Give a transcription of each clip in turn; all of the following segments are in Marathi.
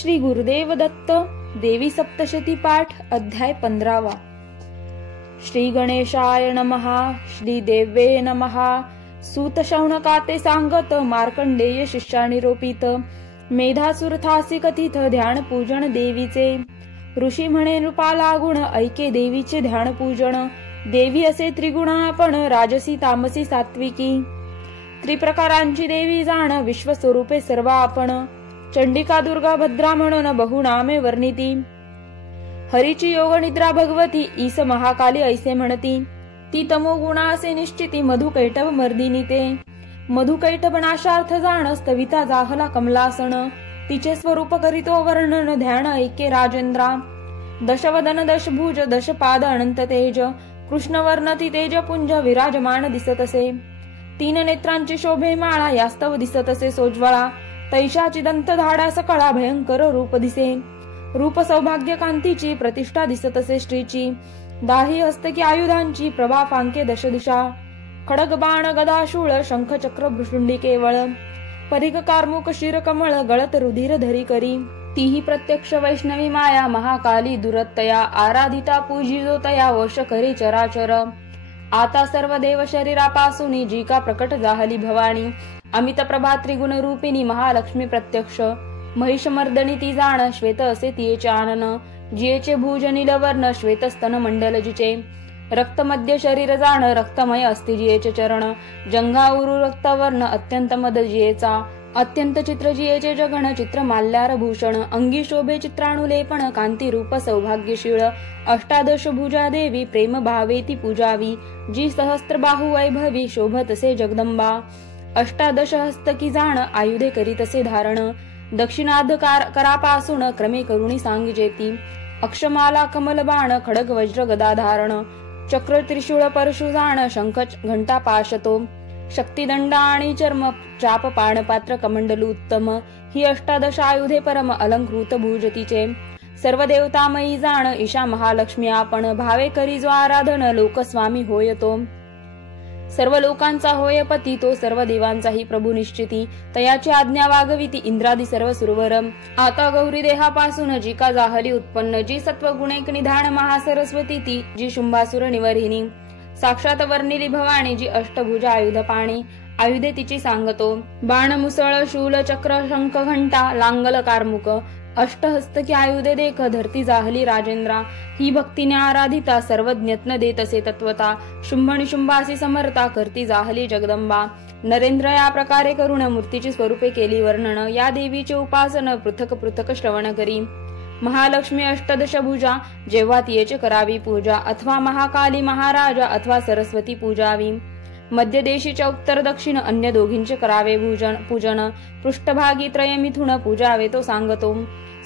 श्री गुरुदेव दत्त देवी सप्तशती पाठ अध्याय 15वा। श्री गणेशाय नमः। श्री देवे नमः। सूत शौनकाते सांगत मार्कंडेय शिष्या निरोपित मेधासुर थासी कथित ध्यान पूजन देवीचे। ऋषी म्हणे नृपाला गुण ऐके देवीचे ध्यान पूजन। देवी असे त्रिगुण आपण राजसी तामसी सात्विकी। त्रिप्रकारांची देवी जाण विश्वस्वरूपे सर्व आपण। चंडिका दुर्गा भद्रा म्हणून बहुनामे वर्णिती। हरीची योग निद्रा भगवती ईस महाकाली ऐसे म्हणती। ती तमोगुणा असे निश्चिती मधुकैटभ मर्दिनी ते। मधुकैटभ नाशार्थ जाण स्तविता जाहला कमलासन। तिचे स्वरूप करीतो वर्णन ध्यान ऐके राजेंद्रा। दशवदन दशभुज दशपाद अनंत तेज कृष्णवर्ण ती तेजपुंज विराजमान दिसत असे। तीन नेत्रांची शोभे माळा यास्तव दिसत असे सोज्वळा। तैशाची दंत धाडा सकळा भयंकर रूप दिसे। रूप सौभाग्य कांतीची प्रतिष्ठा दिसत असे श्रीची। दाही हस्तकी आयुधांची प्रभा फांके दशदिशा। खडग बाण गदा शूळ शंख चक्र भृशुंडी केवळ। परिघ कार्मुक शिर कमळ गळत रुधिर धरी करी। तीही प्रत्यक्ष वैष्णवी माया महाकाली दुरत्तया। आराधिता पूजितो तया वश करी चराचर। आता सर्व देव शरीरापासून जी का प्रकट जाहली भवानी। अमित प्रभा त्रिगुण रूपिणी महालक्ष्मी प्रत्यक्ष। महिषमर्दनी ती जाण श्वेत असे तिचे आनन। जियेचे भुज नीलवर्ण श्वेत स्तन मंडल जिचे। रक्त मध्य शरीर जाण रक्तमय असती जियेचे चरण। जंघाउरु रक्तवर्ण अत्यंत मद जियेचा। अत्यंत चित्र जियेचे जगण चित्र माल्यार भूषण। अंगी शोभे चित्राणुलेपण कांती रूप सौभाग्यशीळ। अष्टादश भुजा देवी प्रेम भावे ती पूजावी। जी सहस्त्र बाहु वैभवी शोभत से जगदंबा। अष्टादश हस्तकी जाण आयुधे करीत असे धारण। दक्षिणार्ध करापासून क्रमे करुणी सांगिजेती। अक्षमाला कमल बाण खडग वज्र गदा धारण। चक्र त्रिशूळ परशु जाण शंख घंटा पाशतो। शक्तिदंड आणि चर्म चाप पाणपात्र कमंडलू उत्तम। ही अष्टादश आयुधे परम अलंकृत भुजतीचे। सर्व देवतामयी जाण ईशा महालक्ष्मी आपण। भावे करी जो आराधन लोकस्वामी होय तो। सर्व लोकांचा होय पती तो सर्व देवांचाही प्रभू निश्चिती। तयाची आज्ञा वागविती इंद्रादी सर्व सुरवर। आता गौरी देहापासून जी का जाहली उत्पन्न। जी सत्वगुणैक निधान महासरस्वती ती। जी शुंभासुर निवर्हिनी साक्षात वर्णिली भवानी। जी अष्टभुजा आयुध पाणी आयुधे तिची सांगतो। बाण मुसळ शूल चक्र शंख घंटा लांगल कार्मुक। अष्टहस्तकी आयुधे देख धरती जाहली राजेंद्रा। ही भक्तीने आराधिता सर्वज्ञत्न देत असे तत्वता। शुंभ निशुंभासी समर्था करती जाहली जगदंबा। नरेंद्र या प्रकारे करून मूर्तीची स्वरूपे केली वर्णन। या देवीचे उपासन पृथक पृथक श्रवण करी। महालक्ष्मी अष्टदश भुजा जेव्हा तियेचे करावी पूजा। अथवा महाकाली महाराजा अथवा सरस्वती पूजावी। मध्यदेशीच्या उत्तर दक्षिण अन्य दोघींचे करावे पूजन। पृष्ठभागी त्रय मिथुन पूजावे तो सांगतो।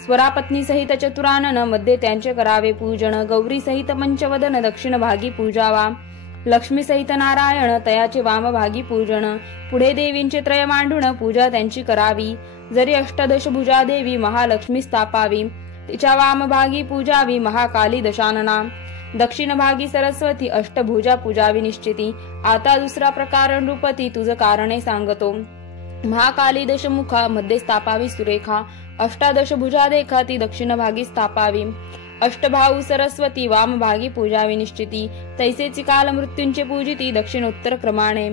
स्वरापत्नी सहित चतुरानन मध्ये त्यांचे करावे पूजन। गौरी सहित पंचवदन दक्षिण भागी पूजावा। लक्ष्मी सहित नारायण तयाचे वामभागी पूजन। पुढे देवींचे त्रय मांडून पूजा त्यांची करावी। जरी अष्टदश भुजा देवी महालक्ष्मी स्थापावी। तिच्या वामभागी पूजावी महाकाली दशानना। दक्षिण भागी सरस्वती अष्टभुजा पूजावी निश्चिती। आता दुसरा प्रकार नृपती तुझ कारणे सांगतो। महाकाली दशमुखा मध्ये स्थापावी सुरेखा। अष्टादश भुजा देखा ती दक्षिण भागी स्थापावी। अष्टभाऊ सरस्वती वाम भागी पूजावी निश्चिती। तैसेची काल मृत्यूंचे पूजिती दक्षिणोत्तर क्रमाने।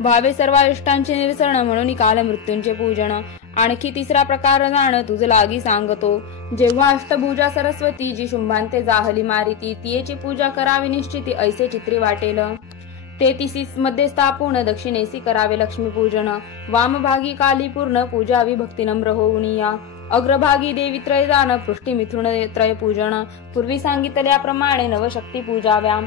भावे सर्व अष्टांचे निरसण म्हणून काल मृत्यूंचे पूजन। आणखी तिसरा प्रकार जाण तुझ लागी सांगतो। जेव्हा अष्टभुजा सरस्वती जी शुंभांते जाहली मारिती। तियेची पूजा करावी निश्चिती ऐसे चित्री वाटेल। तेहतीस मध्ये स्थापून दक्षिणेसी करावे लक्ष्मी पूजन। वामभागी काली पूर्ण पूजावी भक्ती नम्र होऊन या। अग्रभागी देवी त्रय जाण पृष्ठी मिथुन त्रय पूजन। पूर्वी सांगितल्याप्रमाणे नवशक्ती पूजाव्या।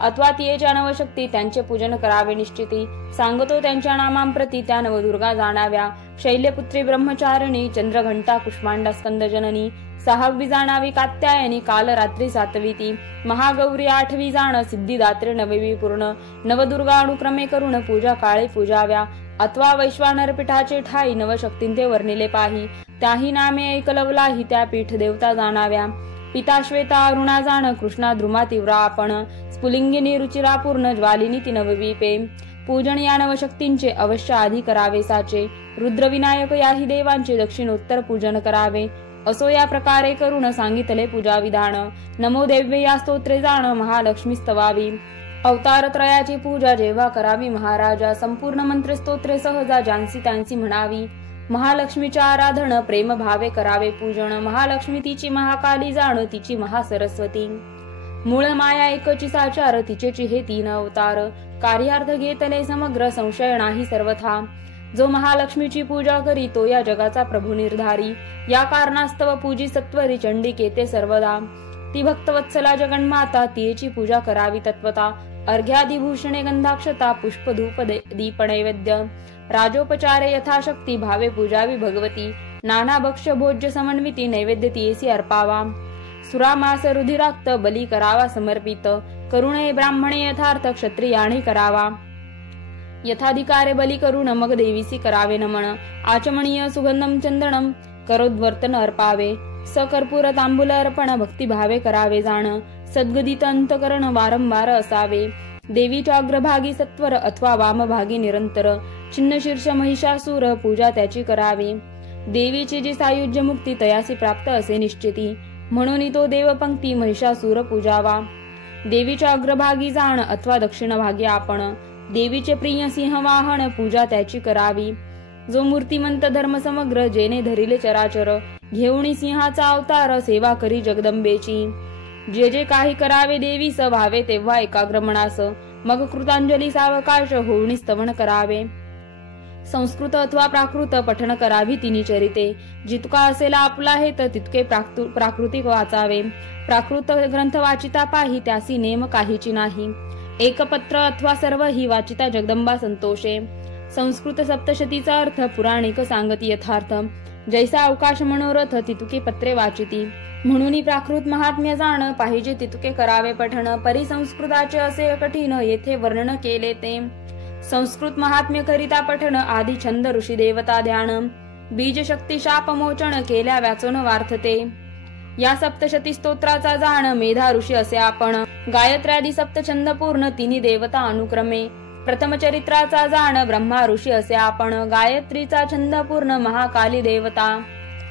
अथवा तियेच्या नवशक्ती त्यांचे पूजन करावे निश्चिती। सांगतो त्यांच्या नामांप्रती त्या नवदुर्गा जाणाव्या। शैल्यपुत्री ब्रह्मचारिणी चंद्रघंटा कुष्मांडा स्कंदजननी। सहावी जाणावी कात्यायनी काल रात्री सातवी ती। महागौरी आठवी जाण सिद्धिदात्री नववी पूर्ण। नवदुर्गा अनुक्रमे करून पूजा काळी पूजाव्या। अथवा वैश्वानर पीठाचे ठाई नवशक्तींते वर्णिले पाही। त्याही नामे ऐकलवलाही त्या पीठ देवता जाणाव्या। पिता श्वेता अरुणा जाण कृष्णा द्रुमा तीव्रा आपण। स्फुलिंगिनी रुचिरा पूर्ण ज्वालिनी ती नववी पे। पूजन या नवशक्तींचे अवश्य आधी करावे साचे। रुद्रविनायक याही देवांचे दक्षिणोत्तर पूजन करावे। असो या प्रकारे करून सांगितले पूजा विधान। नमो देव्ये या स्तोत्रे जाण महालक्ष्मी स्तवावी। अवतार त्रयाची पूजा जेव्हा करावी महाराजा, संपूर्ण मंत्र स्तोत्रे सहजा ज्यांसी त्यांसी म्हणावी। महालक्ष्मीचे आराधन प्रेम भावे करावे पूजन, महालक्ष्मी तिची महाकाली जाण तिची महासरस्वती। मूळ माया एकची साचार तिचेची हे तीन अवतार, कार्यार्थ घेतले समग्र संशय नाही सर्वथा। जो महालक्ष्मीची पूजा करी तो या जगाचा प्रभू निर्धारी, या कारणास्तव पूजी सत्वरी चंडिकेते सर्वदा। ती भक्तवत्सला जगन्माता तिची पूजा करावी तत्वता। अर्घ्यादिभूषणे गंधाक्षता पुष्प धूप दीप नैवेद्य, राजोपचारे यथाशक्ती भावे पूजावी भगवती। नाना भक्ष्य भोज्य समन्विती नैवेद्य तियेसी अर्पावा। सुरामास रुधिराक्त बली करावा समर्पित, करुणे ब्राह्मणे यथार्थ क्षत्रियाणी करावा। यथाधिकारे बली करून मग देवीसी करावे नमन, आचमनीय सुगंधम चंदनम करोद्वर्तन अर्पावे। सकर्पूर तांबूल अर्पण भक्तिभावे करावे जाण, सद्गदित अंतकरण वारंवार असावे। देवीच्या अग्रभागी सत्वर अथवा वामभागी निरंतर, छिन्न शीर्ष महिषासूर पूजा त्याची करावी। देवीची जी सायुज्य मुक्ती तयासी प्राप्त असे निश्चिती, म्हणून तो देवपंक्ती महिषासूर पूजावा। देवीच्या अग्रभागी जाण अथवा दक्षिण भागी आपण, देवीचे प्रिय सिंह वाहन पूजा त्याची करावी। जो मूर्तिमंत धर्म समग्र जेने धरिले चराचर, घेऊणी सिंहाचा अवतार सेवा करी जगदंबेची। जे जे काही करावे देवीस व्हावे तेव्हा एकाग्र मनास, मग कृतांजली सावकाश होऊनी स्तवन करावे। संस्कृत अथवा प्राकृत पठण करावी तिनी चरिते, जितका असेल आपला हे तर तितके प्राकृतिक वाचावे। प्राकृत ग्रंथ वाचिता पाही त्यासी नेम काहीची नाही, एकपत्र अथवा सर्व ही वाचिता जगदंबा संतोषे। संस्कृत सप्तशतीचा अर्थ पुराणिक सांगती यथार्थ, जैसा अवकाश मनोरथ तितुके पत्रे वाचिती। म्हणून प्राकृत महात्म्य जाण पाहिजे तितके करावे पठण, परिसंस्कृताचे असे कठीण येथे वर्णन केले ते। संस्कृत महात्म्य करिता पठण आदी छंद ऋषी देवता ध्यान, बीज शक्ती शाप मोचन केल्या वाचन वार्थते। या सप्तशती स्तोत्राचा जाण मेधा ऋषी असे आपण, गायत्र्यादी सप्तछंद पूर्ण तिन्ही देवता अनुक्रमे। प्रथम चरित्राचा जाण ब्रह्मा ऋषी असे आपण, गायत्रीचा छंद पूर्ण महाकाली देवता।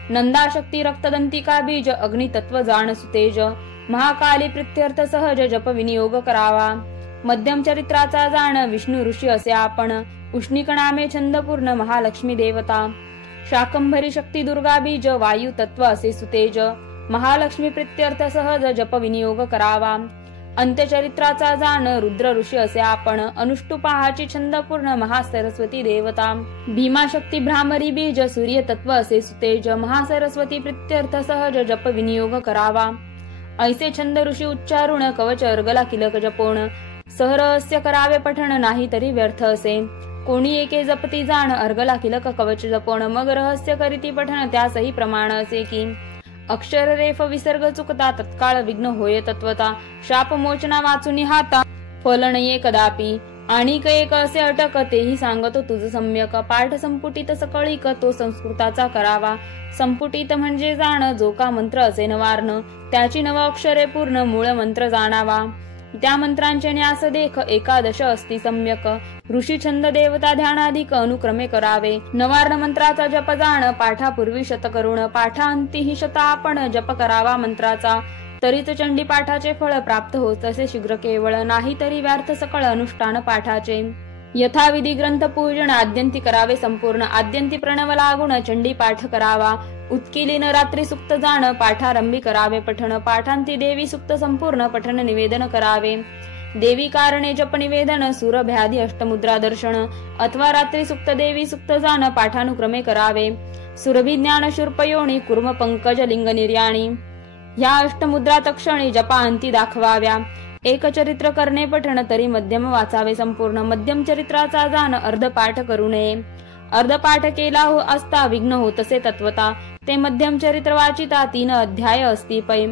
नंदा शक्ती रक्तदंतिका बीज अग्नि तत्व जाण सुतेज, महाकाली प्रीत्यर्थ सहज जप विनियोग करावा। मध्यम चरित्राचा जाण विष्णू ऋषी असे आपण, उष्णिक नामे छंद पूर्ण महालक्ष्मी देवता। शाकंभरी शक्ती दुर्गा बीज वायू तत्व असे सुतेज, महालक्ष्मी प्रीत्यर्थ सहज जप विनियोग करावा। अंत्यचरित्राचा जाण रुद्र ऋषी असे आपण, अनुष्टुपाहाची छंद पूर्ण महासरस्वती देवता। भीमा शक्ती भ्रामरी बीज सूर्य तत्व असे सुतेज, महासरस्वती प्रीत्यर्थ सहज जप विनियोग करावा। ऐसे छंद ऋषी उच्चारुण कवच अर्गला किलक जपोण, सहरहस्य करावे पठण नाही तरी व्यर्थ असे। कोणी एके जपती जाण अर्गला किलक कवच जपोण, मग रहस्य करीती पठण त्यासही प्रमाण असे की। अक्षर रेफ विसर्ग चुकता तत्काळ विघ्न होय तत्वता, शाप मोचना वाचुनी हाता फल नये कदापि। आणि एक असे अटक तेही सांगतो तुझ सम्यक, पाठ संपुटीत सकळीक तो संस्कृताचा करावा। संपुटीत म्हणजे जाण जो का मंत्र असे नवार्ण, त्याची नव अक्षरे पूर्ण मूळ मंत्र जाणावा। त्या मंत्रांचे न्यास देख एकादश असती सम्यक, ऋषी छंद देवता ध्यानाधिक अनुक्रमे करावे। नवार्ण मंत्राचा जप जाण पाठापूर्वी शत करुण, पाठांती ही शत आपण जप करावा मंत्राचा। तरीच चंडी पाठाचे फळ प्राप्त होत तसे शीघ्र केवळ, नाही तरी व्यर्थ सकळ अनुष्ठान पाठाचे। यथाविधी ग्रंथ पूजन आद्यंती करावे संपूर्ण, आद्यंती प्रणव लागुण चंडी पाठ करावा। उत्किलीन रात्री सुक्त जाण पाठारंभी करावे पठण, पाठांती देवी सुक्त संपूर्ण पठण निवेदन करावे। देवी कारणे जप निवेदन सूरभ्याधी अष्टमुद्रा दर्शन, अथवा रात्री सुक्त देवी सुक्त जाण पाठानुक्रमे करावे। सुरभी ज्ञान शूर्पयोनी कुर्म पंकज लिंग निर्याणी, ह्या अष्टमुद्रा तक्षणी जपांती दाखवाव्या। एक चरित्र करणे पठण तरी मध्यम वाचावे संपूर्ण, मध्यम चरित्राचा जाण अर्धपाठ करू नये। अर्धपाठ केला हो असता विघ्न होतसे तत्वता, ते मध्यम चरित्र वाचिता 3 अध्याय असती पै।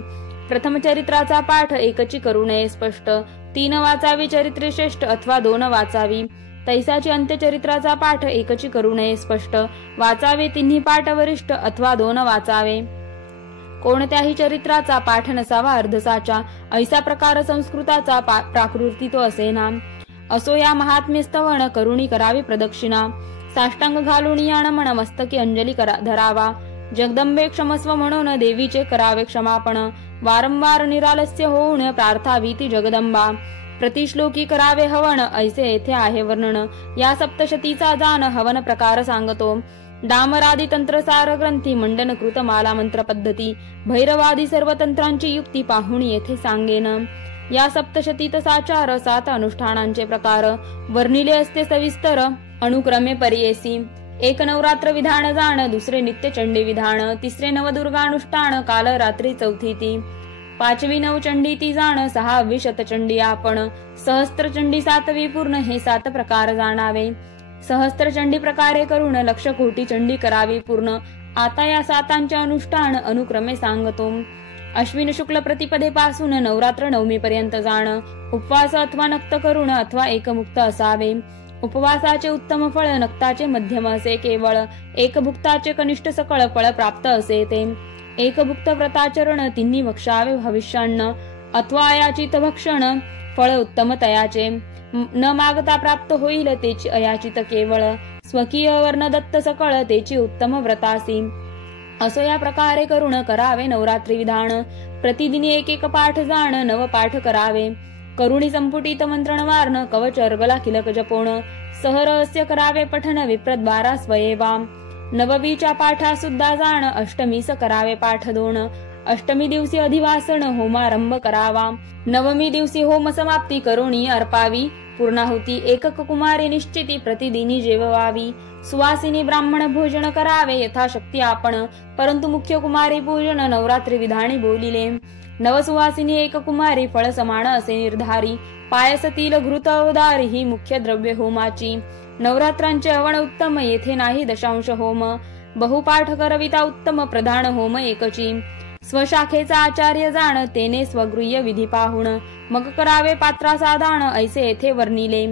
प्रथम चरित्राचा पाठ एकची करू नये स्पष्ट, 3 वाचावी चरित्रे श्रेष्ठ अथवा 2 वाचावी। तैसाची अंत्यचरित्राचा पाठ एकची करू नये स्पष्ट, वाचावे तिन्ही पाठ वरिष्ठ अथवा 2 वाचावे। कोणत्याही चरित्राचा पाठ नसावा अर्धसाचा, ऐसा प्रकार संस्कृताचा प्राकृती तो असेना। असो या महात्म्य स्तवन करुणी करावी प्रदक्षिणा, साष्टांग घालून याण मन मस्तकी अंजली धरावा। जगदंबे क्षमस्व म्हणून देवीचे करावे क्षमापण, वारंवार निरालस्य होऊन प्रार्थावी ती जगदंबा, प्रतिश्लोकी करावे हवन ऐसे येथे आहे वर्णन। या सप्तशतीचा जाण हवन प्रकार सांगतो। डामरादी तंत्रसार ग्रंथी, मंडनकृत माला मंत्र पद्धती, भैरवादी सर्व तंत्रांची युक्ती पाहुणी येथे सांगेन। या सप्तशतीत साचार 7 अनुष्ठानांचे प्रकार वर्णिले असते सविस्तर अनुक्रमे परियेसी। 1 नवरात्र विधान जाण, 2 नित्य चंडी विधान, 3 नवदुर्गानुष्ठान काल रात्री 4 ती, 5वी नवचंडी ती जाण, 6वी शतचंडी आपण, सहस्त्रचंडी 7वी पूर्ण हे 7 प्रकार जाणावे। सहस्त्रचंडी प्रकारे करून 1,00,000 कोटी चंडी करावी पूर्ण। आता या 7 अनुष्ठान अनुक्रमे सांगतो। अश्विन शुक्ल प्रतिपदेपासून नवरात्र नवमी पर्यंत जाण, उपवास अथवा नक्त करून अथवा एकमुक्त असावे। उपवासाचे उत्तम फळ, नक्ताचे मध्यम असे केवळ, एकभुक्ताचे कनिष्ठ सकळ फळ प्राप्त असे ते। एकभुक्त व्रताचरण तिन्ही भक्षावे भविष्यान्न, अथवा अयाचित भक्षण फळ उत्तम तयाचे, न मागता प्राप्त होईल तेची अयाचित केवळ, स्वकीय वर्ण दत्त सकळ तेची उत्तम व्रतासी। असो या प्रकारे करून करावे नवरात्री विधान। प्रतिदिनी 1 पाठ जाण, 9 पाठ करावे। करुणी संपुटित मंत्रण वारण, कवच अर्गला किलक जपोण, सहरहस्य करावे पठन विप्रत 12 स्वयेवा। नववीच्या पाठा सुद्धा जाण, अष्टमीस करावे पाठ 2। अष्टमी दिवशी अधिवासन होमारंभ करावा। नवमी दिवशी होम समाप्ती करुणी अर्पावी पूर्णाहुती। एकक कुमारी निश्चिती प्रतिदिनी जेवावी। सुवासिनी ब्राह्मण भोजन करावे यथाशक्ती आपण, परंतु मुख्य कुमारी पूजन नवरात्री विधानी बोलिले। नवसुवासिनी 1 कुमारी फळ समान असे निर्धारी, पायस तिल घृत उदारी ही मुख्य द्रव्य होमाची। नवरात्रांचे हवन उत्तम येथे नाही दशांश होम, बहुपाठ करविता उत्तम प्रधान होम एकची। स्वशाखेचा आचार्य जाण, तेने स्वगृह्य विधी पाहुण, मग करावे पात्रासा दान ऐसे येथे वर्णिले।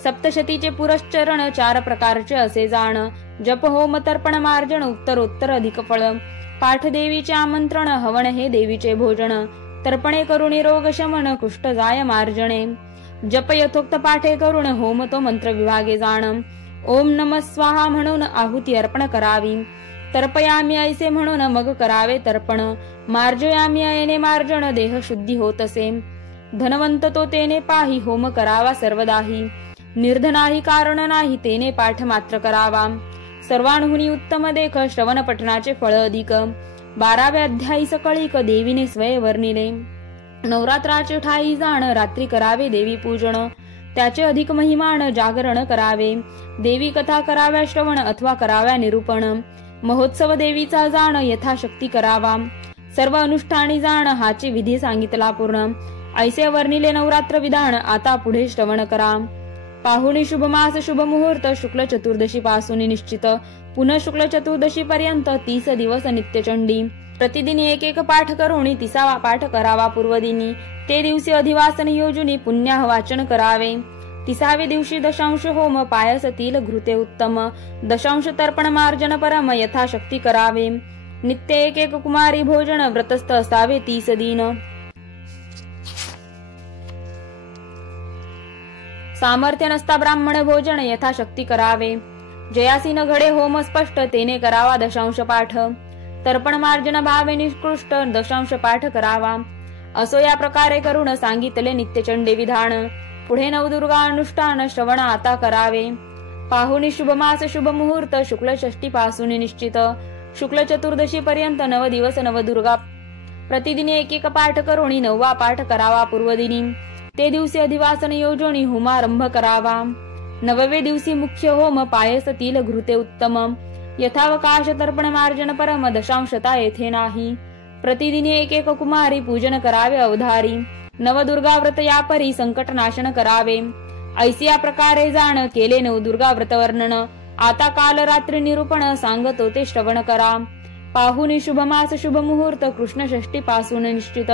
सप्तशतीचे पुरश्चरण 4 प्रकारचे असे जाण, जप होम तर्पण मार्जन उत्तरोत्तर अधिक फळ, पाठ देवीचे आमंत्रण हवन हे देवीचे भोजन, तर्पणे करुणी रोग शमन कुष्ठ जाय मार्जने, जप यथोक्त पाठे करून होम तो मंत्र विभागे जाण, ओम नमः स्वाहा म्हणून आहुती अर्पण करावी, तर्पयामी ऐसे म्हणून मग करावे तर्पण, मार्जयामी ऐने मार्जन देह शुद्धी होत असे, धनवंत तो तेने पाही होम करावा सर्वदाही, निर्धनाही कारण नाही तेने पाठ मात्र करावा, सर्वांहुनी उत्तम देख श्रवण पठणाचे फळ अधिक। 12वे अध्यायी सकळीक देवीने स्वय वर्णिले। नवरात्राचे ठाई जाण, रात्री करावे देवी पूजन, त्याचे अधिक महिमान जागरण करावे, देवी कथा कराव्या श्रवण अथवा कराव्या निरूपण, महोत्सव देवीचा जाण यथाशक्ती करावा, सर्व अनुष्ठानी जाण हाची विधी सांगितला पूर्ण, ऐसे वर्णिले नवरात्र विधान। आता पुढे श्रवण करा। पाहुणी शुभ मास शुभ मुहूर्त, शुक्ल चतुर्दशी पासून निश्चित, पुन्हा शुक्ल चतुर्दशी पर्यंत 30 दिवस नित्यचंडी, प्रतिदिनी 1 पाठ करुणी 30वा पाठ करावा पूर्वदिनी, ते दिवशी अधिवासन योजुनी पुण्याह वाचन करावे। 30व्या दिवशी दशांश होम, पायस तिल घृते उत्तम, दशांश तर्पण मार्जन परम यथाशक्ती करावे, नित्य 1 कुमारी भोजन व्रतस्थ असावे 30 दिन। सामर्थ्य नसता ब्राह्मण भोजन यथाशक्ती करावे, जयासी न घडे होम स्पष्ट तेने करावा दशांश पाठ, तर्पण मार्जन भावे निष्कृष्ट दशांश पाठ करावा। असो या प्रकारे करून सांगितले नित्यचंडी विधान। पुढे नवदुर्गा अनुष्ठान श्रवण आता करावे। पाहुणी शुभ मास शुभ मुहूर्त, शुक्ल षष्ठी पासून निश्चित, शुक्ल चतुर्दशी पर्यंत 9 दिवस नवदुर्गा, प्रतिदिनी 1 पाठ करुणी 9वा पाठ करावा पूर्वदिनी, ते दिवशी अधिवासन योजनी होमारंभ करावा। 9वे दिवशी मुख्य होम, पायस तिल घृते उत्तम, यथावकाश तर्पण मार्जन परम दशांशता येथे नाही, प्रतिदिनी 1 कुमारी पूजन करावे अवधारी, नवदुर्गा व्रत या परी संकट नाशन करावे। ऐसी या प्रकारे जाण केले नवदुर्गा व्रत वर्णन। आता काल रात्री निरूपण सांगतो ते श्रवण करा। पाहुणी शुभ मास शुभ मुहूर्त, कृष्ण षष्ठी पासून निश्चित,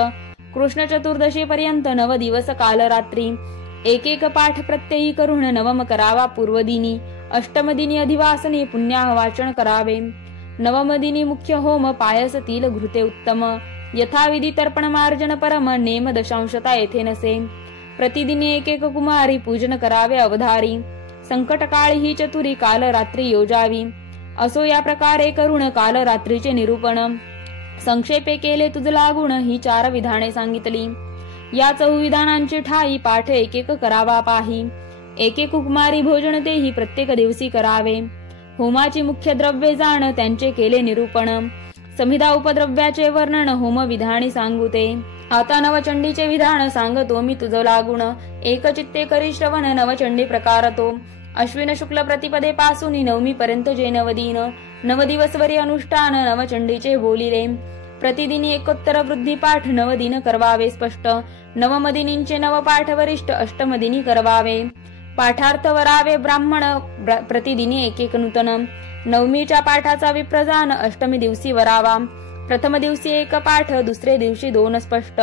कृष्ण चतुर्दशी पर्यंत 9 दिवस काल रात्री, 1 पाठ प्रत्ययी करून 9म करावा पूर्वदिनी, अष्टमदिनी अधिवासनी पुण्याह वाचन करावे, 9व दिनी मुख्य होम, पायस तिल घृते उत्तम, यथाविधी तर्पण मार्जन परम नेम दशांशता येथे नसे, प्रतिदिनी 1 कुमारी पूजन करावे अवधारी, संकट काळी ही चतुरी काल रात्री योजावी। असो या प्रकारे करून काल रात्रीचे निरूपण संक्षेपे केले तुझ लागून ही 4 विधाने सांगितली. या 4 विधानांची ठाई पाठ एक एक करावा पाही. एक एक कुमारी भोजन तेही प्रत्येक दिवशी करावे. होमाची मुख्य द्रव्ये जाण त्यांचे केले निरूपण. संहिता उपद्रव्याचे वर्णन होम विधानी सांगू ते. आता नवचंडीचे विधान सांगतो मी तुझ लागून. एक चित्ते करी श्रवण नवचंडी प्रकार तो. अश्विन शुक्ल प्रतिपदे पासून नवमी पर्यंत जे 9 दिन 9 दिवसवरी अनुष्ठान नवचंडीचे बोलिले. प्रतिदिनी एकोत्तर वृद्धी पाठ 9 दिन करवावे स्पष्ट. नवमदिनींचे 9 पाठ वरिष्ठ अष्टमदिनी करवावे. पाठार्थ वरावे ब्राह्मण प्रतिदिनी एक एक नूतन. नवमीच्या पाठाचा विप्रजान अष्टमी दिवशी वरावा. प्रथम दिवशी 1 पाठ दुसरे दिवशी 2 स्पष्ट.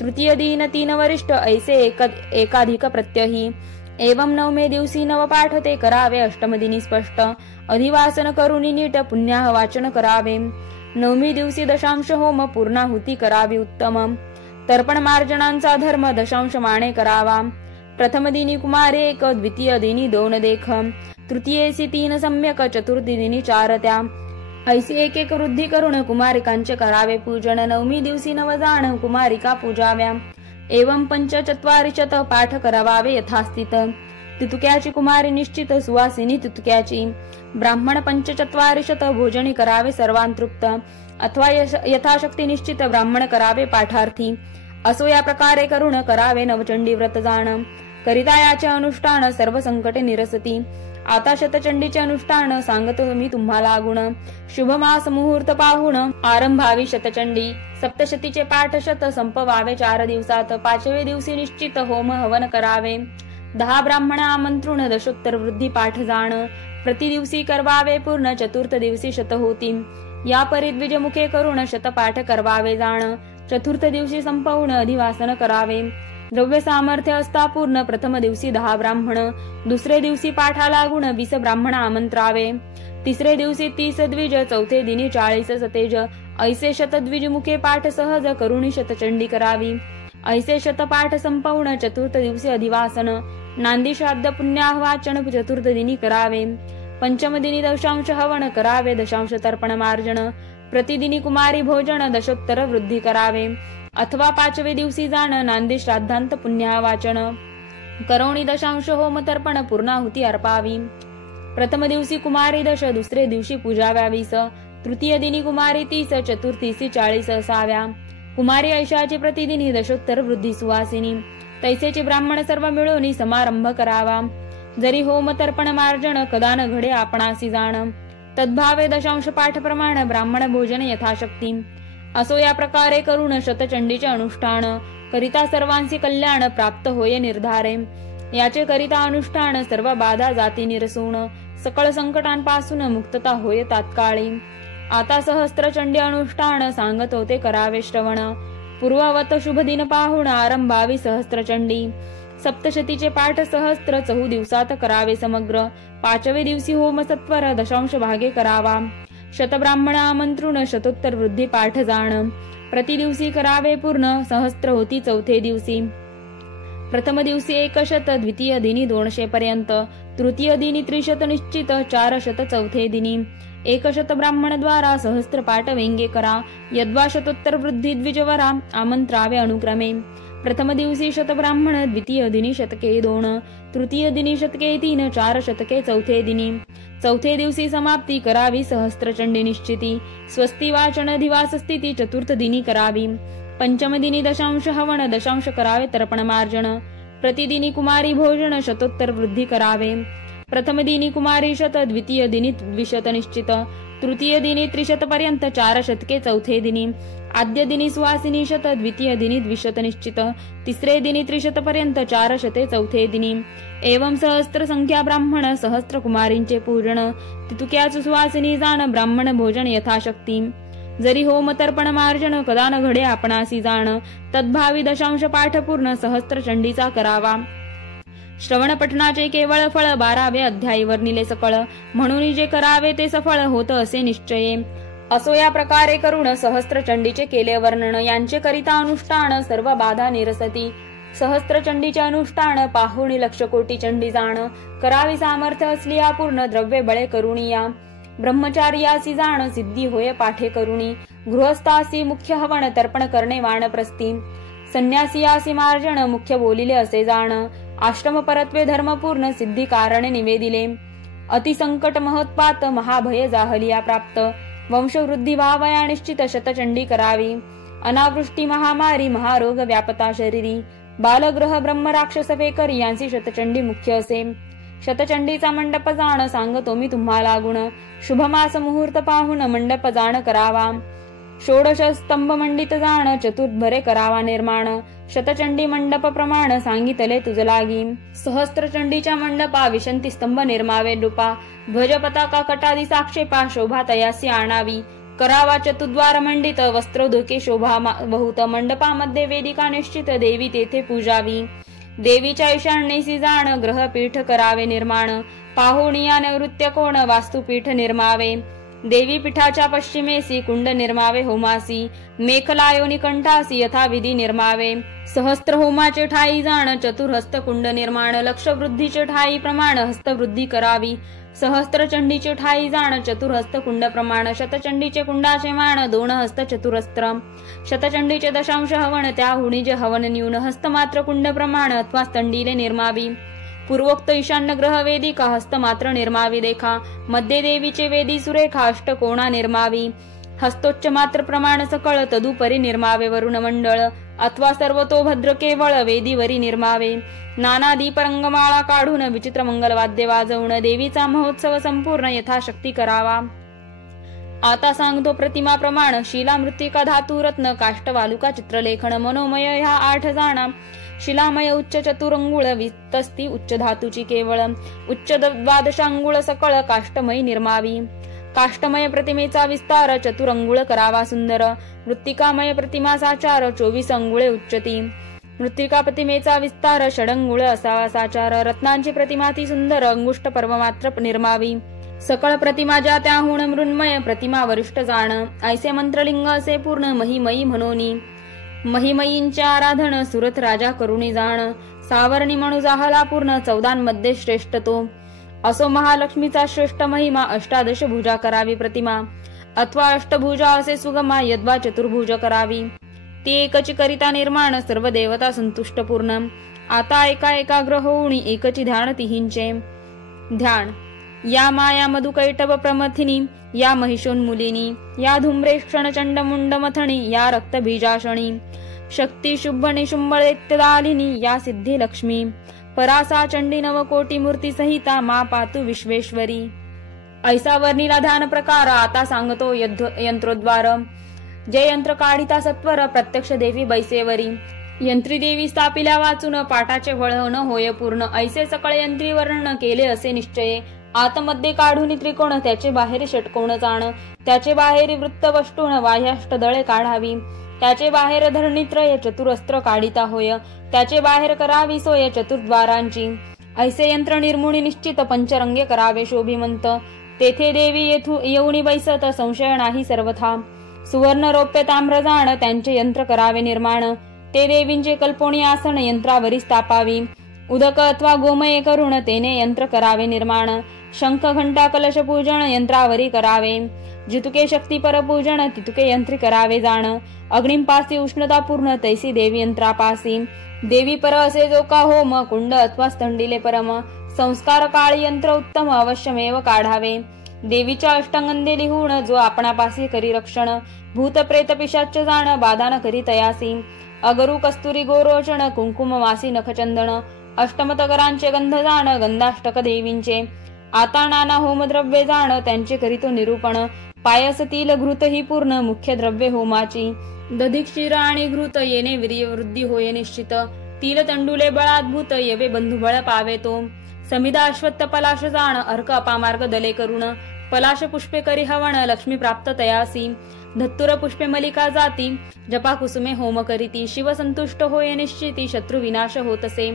तृतीय दिन 3 वरिष्ठ ऐसे एकाधिक प्रत्यही. एवं नवमे दिवशी 9 पाठ ते करावे अष्टमदिनी स्पष्ट. अधिवासन करुनी नीट पुण्याह वाचन करावे. नवमी दिवशी दशांश होम पूर्णाहुती करावी उत्तम. तर्पण मार्जनांचा धर्म दशांश माणे करावा. प्रथम दिनी कुमारे 1 द्वितीय दिनी 2 देख. तृतीयेसी 3 सम्यक चतुर्थी दिनी 4 त्या. ऐसी एक एक वृद्धी करून कुमारिकांचे करावे पूजन. नवमी दिवशी 9 जाण कुमारिका पूजाव्या. एवं 45 पाठ करावावे यथास्थित. तितुक्याची कुमारी निश्चित सुवासिनी तितुक्याची. ब्राह्मण 45 भोजनी करावे सर्वांतृप्त. अथवा यथाशक्ती निश्चित ब्राह्मण करावे पाठार्थी. असो या प्रकारे करून करावे नवचंडी व्रत जाण. करिता याचे अनुष्ठान सर्व संकटे निरसती. आता शतचंडीचे अनुष्ठान सांगतो मी तुम्हाला गुण. शुभ मास मुहूर्त पाहून आरंभावी शतचंडी. सप्तशतीचे पाठ शत संपवावे 4 दिवसात. 5वे दिवशी निश्चित होम हवन करावे. 10 ब्राह्मण आमंत्रुण दशोत्तर वृद्धी पाठ जाण. प्रति दिवशी करवावे पूर्ण. चतुर्थ दिवशी शत होती. या परी द्विजमुखे करून शतपाठ करवावे जाण. चतुर्थ दिवशी संपवून अधिवासन करावे. द्रव्य सामर्थ्य असता पूर्ण. प्रथम दिवशी 10 ब्राह्मण. दुसरे दिवशी पाठा लागून 20 ब्राह्मण आमंत्रावे. तिसरे दिवशी 30 द्विज. चौथे दिनी 40 सतेज. ऐसे शतद्विज मुखे पाठ सहज करुणी शतचंडी करावी. ऐसे शतपाठ संपवून चतुर्थ दिवशी अधिवासन. नांदी श्राद्ध पुण्याहवाचन चतुर्थ दिनी करावे. पंचम दिनी दशांश हवन करावे. दशांश तर्पण मार्जन. प्रतिदिनी कुमारी भोजन. दशोत्तर वृद्धी करावे. अथवा 5वे दिवशी जाण नांदी श्राद्धांत पुण्याहवाचन. करवणी दशांश होम तर्पण पूर्णाहुती अर्पावी. प्रथम दिवशी कुमारी 10. दुसरे दिवशी पूजाव्या 20. तृतीय दिनी कुमारी 30. चतुर्थीसी 40 असाव्या. कुमारी ऐशाची प्रतिदिनी दशोत्तर वृद्धी सुवासिनी. तैसेचे ब्राह्मण सर्व मिळून समारंभ करावा. जरी होम तर्पण मार्जन कदा न घडे आपणासी जाण. तद्भावे दशांश पाठ प्रमाण ब्राह्मण भोजन यथाशक्ती. असो या प्रकारे करून शतचंडीचे अनुष्ठान. करिता सर्वांची कल्याण प्राप्त होय निर्धारे. याचे करिता अनुष्ठान सर्व बाधा जाती निरसून. सकळ संकटांपासून मुक्तता होय तात्काळी. आता सहस्त्रचंडी अनुष्ठान सांगत होते करावे श्रवण. पूर्ववत शुभ दिन पाहून आरंभावी सहस्त्रचंडी. सप्तशतीचे पाठ सहस्त्र 4 दिवसात करावे समग्र. 5वे दिवशी होम सत्वर दशांश भागे करावा. शतब्राह्मण आमंत्रुण शतोत्तर वृद्धी पाठ जाण. प्रति दिवशी करावे पूर्ण. सहस्त्र होती 4थे दिवशी. प्रथम दिवशी 100. द्वितीय दिनी 200 पर्यंत. तृतीय दिनी 300 निश्चित. 400 चौथे दिनी. 100 ब्राह्मण द्वारा सहस्त्र पाठ व्यंगे करा. यद्वा शतोत्तर वृद्धी द्विजवरा आमंत्रावे अनुक्रमे. प्रथम दिवशी 100 ब्राह्मण. द्वितीय दिनी शतके 2. तृतीय दिनी शतके 3. 4 शतके चौथे दिनी. चौथे दिवशी समाप्ती करावी सहस्त्रचंडी निश्चिती. स्वस्ती वाचन अधिवास स्थिती चतुर्थ दिनी करावी. पंचम दिनी दशांश हवन. दशांश करावे तर्पण मार्जन. प्रतिदिनी कुमारी भोजन. शतोत्तर वृद्धी करावे. प्रथम दिनी कुमारी 100. द्वितीय दिनी 200 निश्चित. तृतीय दिनी 300 पर्यंत. 4 शतके चौथे दिनी. आद्य दिनी सुवासिनी 100. द्वितीय दिनी 200 निश्चित. तिसरे दिनी 300 पर्यंत. 4 शते चौथे दिनी. एवं सहस्त्र संख्या ब्राह्मण. सहस्त्र कुमारींचे पूजन. तितुक्याच सुवासिनी जाण. ब्राह्मण भोजन यथाशक्ती. जरी होम तर्पण मार्जन कदा न घडे आपणासी जाण. तद्भावी दशांश पाठ पूर्ण. सहस्त्र चंडीचा करावा. श्रवण पठणाचे केवळ फळ 12वे अध्यायी वर्णिले सकळ. म्हणून जे करावे ते सफळ होत असे निश्चये. असो या प्रकारे करून सहस्त्रचंडीचे केले वर्णन. यांचे करिता अनुष्ठान सर्व बाधा निरसती. सहस्त्रचंडीचे अनुष्ठान पाहुणी 1,00,000 कोटी चंडी जाण. करावी सामर्थ्य असली या पूर्ण. द्रव्य बळे करुणिया. ब्रह्मचार्यासी जाण सिद्धी होय पाठे करुणी, गृहस्थासी मुख्य हवन तर्पण करणे वानप्रस्थी, संन्यासियासी मार्जन मुख्य बोलिले असे जाण, आश्रम परत्वे धर्मपूर्ण सिद्धी कारणे निवेदिले, अतिसंकट महोत्पात महाभय जाहलिया प्राप्त, वंशवृद्धी व्हावया निश्चित शतचंडी करावी, अनावृष्टी महामारी महारोग व्यापता शरीरी, बालग्रह ब्रह्म राक्षस फेकरी यांची शतचंडी मुख्य असे, शतचंडीचा मंडप जाण सांगतो मी तुम्हाला गुण, शुभमास मुहूर्त पाहून मंडप जाण करावा, षोडश स्तंभ मंडित जाण चतुर्भरे करावा निर्माण, शतचंडी मंडप प्रमाण सांगितले तुझ लागी, सहस्त्रचंडीच्या मंडपा विशंती स्तंभ निर्मावे नृपा, ध्वज पताका कटादी साक्षेपा शोभा तयासी आणावी, करावा चतुद्वार मंडित वस्त्रोधके शोभा बहुत, मंडपामध्ये वेदिका निश्चित देवी तेथे पूजावी, देवीच्या ईशान्येसी जाण ग्रहपीठ करावे निर्माण, पाहुणिया नैऋत्य कोण वास्तुपीठ निर्मावे, देवी पीठाच्या पश्चिमेसी कुंड निर्मावे होमासी, मेखलायोनी कंठासी यथाविधी निर्मावे, सहस्त्र होमाचे ठाई जाण चतुर्हस्त कुंड निर्माण, लक्षवृद्धीचे ठाई प्रमाण हस्तवृद्धी करावी, सहस्त्र चंडीचे ठाई जाण चतुर्हस्त कुंड प्रमाण, शतचंडीचे कुंडाचे मान 2 हस्त चतुरस्त्र, शतचंडीचे दशांश हवन त्या हुणीचे हवन न्यून, हस्तमात्र कुंड प्रमाण अथवा स्तंडीले निर्मावी, पूर्वोक्त ईशान्य ग्रह वेदिका हस्तमात्र निर्मावी देखा, मध्ये देवीचे वेदी सुरेखा अष्टकोणा निर्मावी, हस्तोच्च मात्र प्रमाण सकळ तदुपरी निर्मावे वरुण मंडळ, अथवा सर्वतो भद्र केवळ वेदीवरी निर्मावे, नाना दीपरंगमाळा काढून विचित्र मंगल वाद्य वाजवून देवीचा महोत्सव संपूर्ण यथाशक्ती करावा. आता सांगतो प्रतिमा प्रमाण, शिला मृत्तिका धातू रत्न काष्ट वालुका चित्रलेखन, मनोमय ह्या 8 जाणा, शिलामय उच्च चतुरंगुळ वितस्ती उच्च धातूची केवळ, उच्च 12 सकळ काष्टमयी निर्मावी, काष्टमय प्रतिमेचा विस्तार चतुरंगुळ करावा सुंदर, मृत्तिकामय प्रतिमा साचार 24 अंगुळे उच्चती, मृत्तिका प्रतिमेचा विस्तार षडंगुळ असावा साचार, रत्नांची प्रतिमा ती सुंदर अंगुष्ट पर्व मात्र निर्मावी, सकळ प्रतिमा ज्या त्याहून मृण्मय प्रतिमा वरिष्ठ जाण, ऐसे मंत्रलिंग असे पूर्ण महिमयी म्हणोनी, महिमयींचे आराधन सुरत राजा करुणी जाण, सावरणी म्हणू जाहला पूर्ण 14 मध्ये श्रेष्ठ तो, असो महालक्ष्मीचा श्रेष्ठ महिमा 18 भुजा करावी प्रतिमा, अथवा अष्टभुजा असे सुगमा यद्वा चतुर्भुज करावी, ती एकची करिता निर्माण सर्व देवता संतुष्ट पूर्ण, आता एका एकाग्र होऊन एकची ध्यान तिहींचे ध्यान, या माया मधुकैटभ प्रमथिनी, या महिषोन्मुलिनी, या धूम्रे क्षणचंड मुंड मथणी, या रक्तबीजाशणी, शक्ती शुभ निशुंभ दैत्यदालिनी, या सिद्धी लक्ष्मी, परासा चंडी नवकोटी मूर्ती सहिता मा पातु विश्वेश्वरी. ऐसा वर्णिला ध्यान प्रकार आता सांगतो यंत्रोद्वार, जे यंत्र काढिता सत्वर प्रत्यक्ष देवी बैसेवरी, यंत्री देवी स्थापिल्या वाचून पाठाचे वळण होय पूर्ण, ऐसे सकळ यंत्री वर्णन केले असे निश्चये, आतमध्ये काढून त्रिकोण त्याचे बाहेर षटकोण जाण, त्याचे बाहेर वृत्त वष्टून बाह्याष्टदळे काढावी, त्याचे बाहेर धरणीत्रय चतुरस्त्र काढिता होय, त्याचे बाहेर करावी सोय चतुर्द्वारांची, ऐसे यंत्र निर्मुणी निश्चित पंचरंगे करावे शोभिमंत, तेथे देवी येऊनी बैसत संशय नाही सर्वथा, सुवर्ण रौप्य ताम्र जाण त्यांचे यंत्र करावे निर्माण, ते देवींचे कल्पोणी आसन यंत्रावरी स्थापावी, उदक अथवा गोमय करून तेने यंत्र करावे निर्माण, शंख घंटा कलश पूजन यंत्रावरी करावे, जितुके शक्ती परपूजन तितुके यंत्री करावे जाण, अग्निपासी उष्णता पूर्ण तैसी देवी यंत्रापासी, देवी पर असे जो का होम कुंड अथवा स्तंडीले परम, संस्कार काळी यंत्र उत्तम अवश्यमेव काढावे, देवीच्या अष्टांगंदे लिहून जो आपणापासी करी रक्षण, भूत प्रेत पिशाच जाण बाधान करी तयासी, अगरू कस्तुरी गोरोचन कुंकुम वासी नखचंदन, अष्टमतगरांचे गंध जाण गंधाष्टक देवींचे, आता नाना होमद्रव्ये जाण त्यांचे करीतो निरूपण, पायस तिल घृत ही पूर्ण मुख्य द्रव्ये होमाची, दधी क्षीर आणि घृत येणे वीर्य वृद्धी होय निश्चित, तिल तंडुले बळाद्भूत येवे बंधुबळ पावे तो, समिदा अश्वत्थ पलाश जाण अर्क अपामार्ग दले करुण, पलाश पुष्पे करी हवण लक्ष्मी प्राप्त तयासी, धत्तुर पुष्पे मलिका जाती जपा कुसुमे होम करीती, शिव संतुष्ट होय निश्चिती शत्रु विनाश होतसे,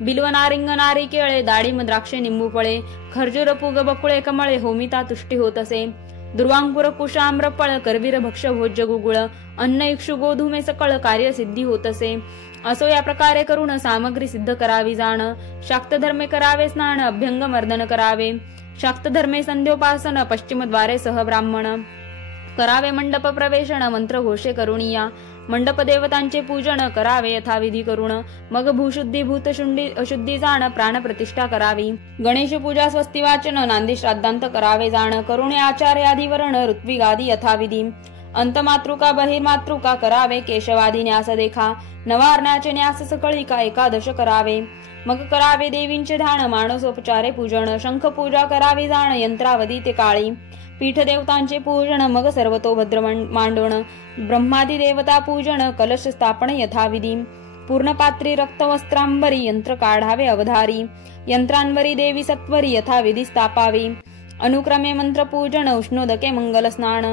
बिल्व नारिंग नारी केळे दाडिम द्राक्षे निंबू फळे, खर्जूर पुग बकुळे कमळे होमिता तुष्टी होतसे, दुर्वांकुर कुश आम्रफळ करवीर भक्ष भोज्य गुगुळ, अन्न इक्षु गोधुमे सकळ कार्य सिद्धी होतसे, असो या प्रकारे करून सामग्री सिद्ध करावी जाण, शाक्त धर्मे करावे स्नान अभ्यंग मर्दन करावे, शाक्तधर्मे संध्योपासन पश्चिमद्वारे सह ब्राह्मण करावे मंडप प्रवेशण मंत्र घोषे करुणिया मंडप देवतांचे पूजन करावे यथाविधी करुण मग भूशुद्धी भूतशुंडी अशुद्धी जाण प्राण प्रतिष्ठा करावी गणेश पूजा स्वस्ती वाचन नांदी श्राद्धांत करावे जाण करुणे आचार्य आदिवरण ऋत्वी गादी यथाविधी अंतमातृका बहिर्मातृका करावे केशवादी न्यास देखा नवारणाचे न्यास सकळिका एकादश करावे मग करावे देवींचे ध्यान मानसोपचारे पूजन शंख पूजा करावी जाण यंत्रावधी ते काळी पीठ देवतांचे पूजन मग सर्वतोभद्र मांडोण ब्रह्मादी देवता पूजन कलश स्थापन यथाविधी पूर्णपात्री रक्तवस्त्रांबरी यंत्र काढावे अवधारी यंत्रांवरी देवी सत्वरी यथाविधी स्थापावी अनुक्रमे मंत्र पूजन उष्णोदके मंगल स्नान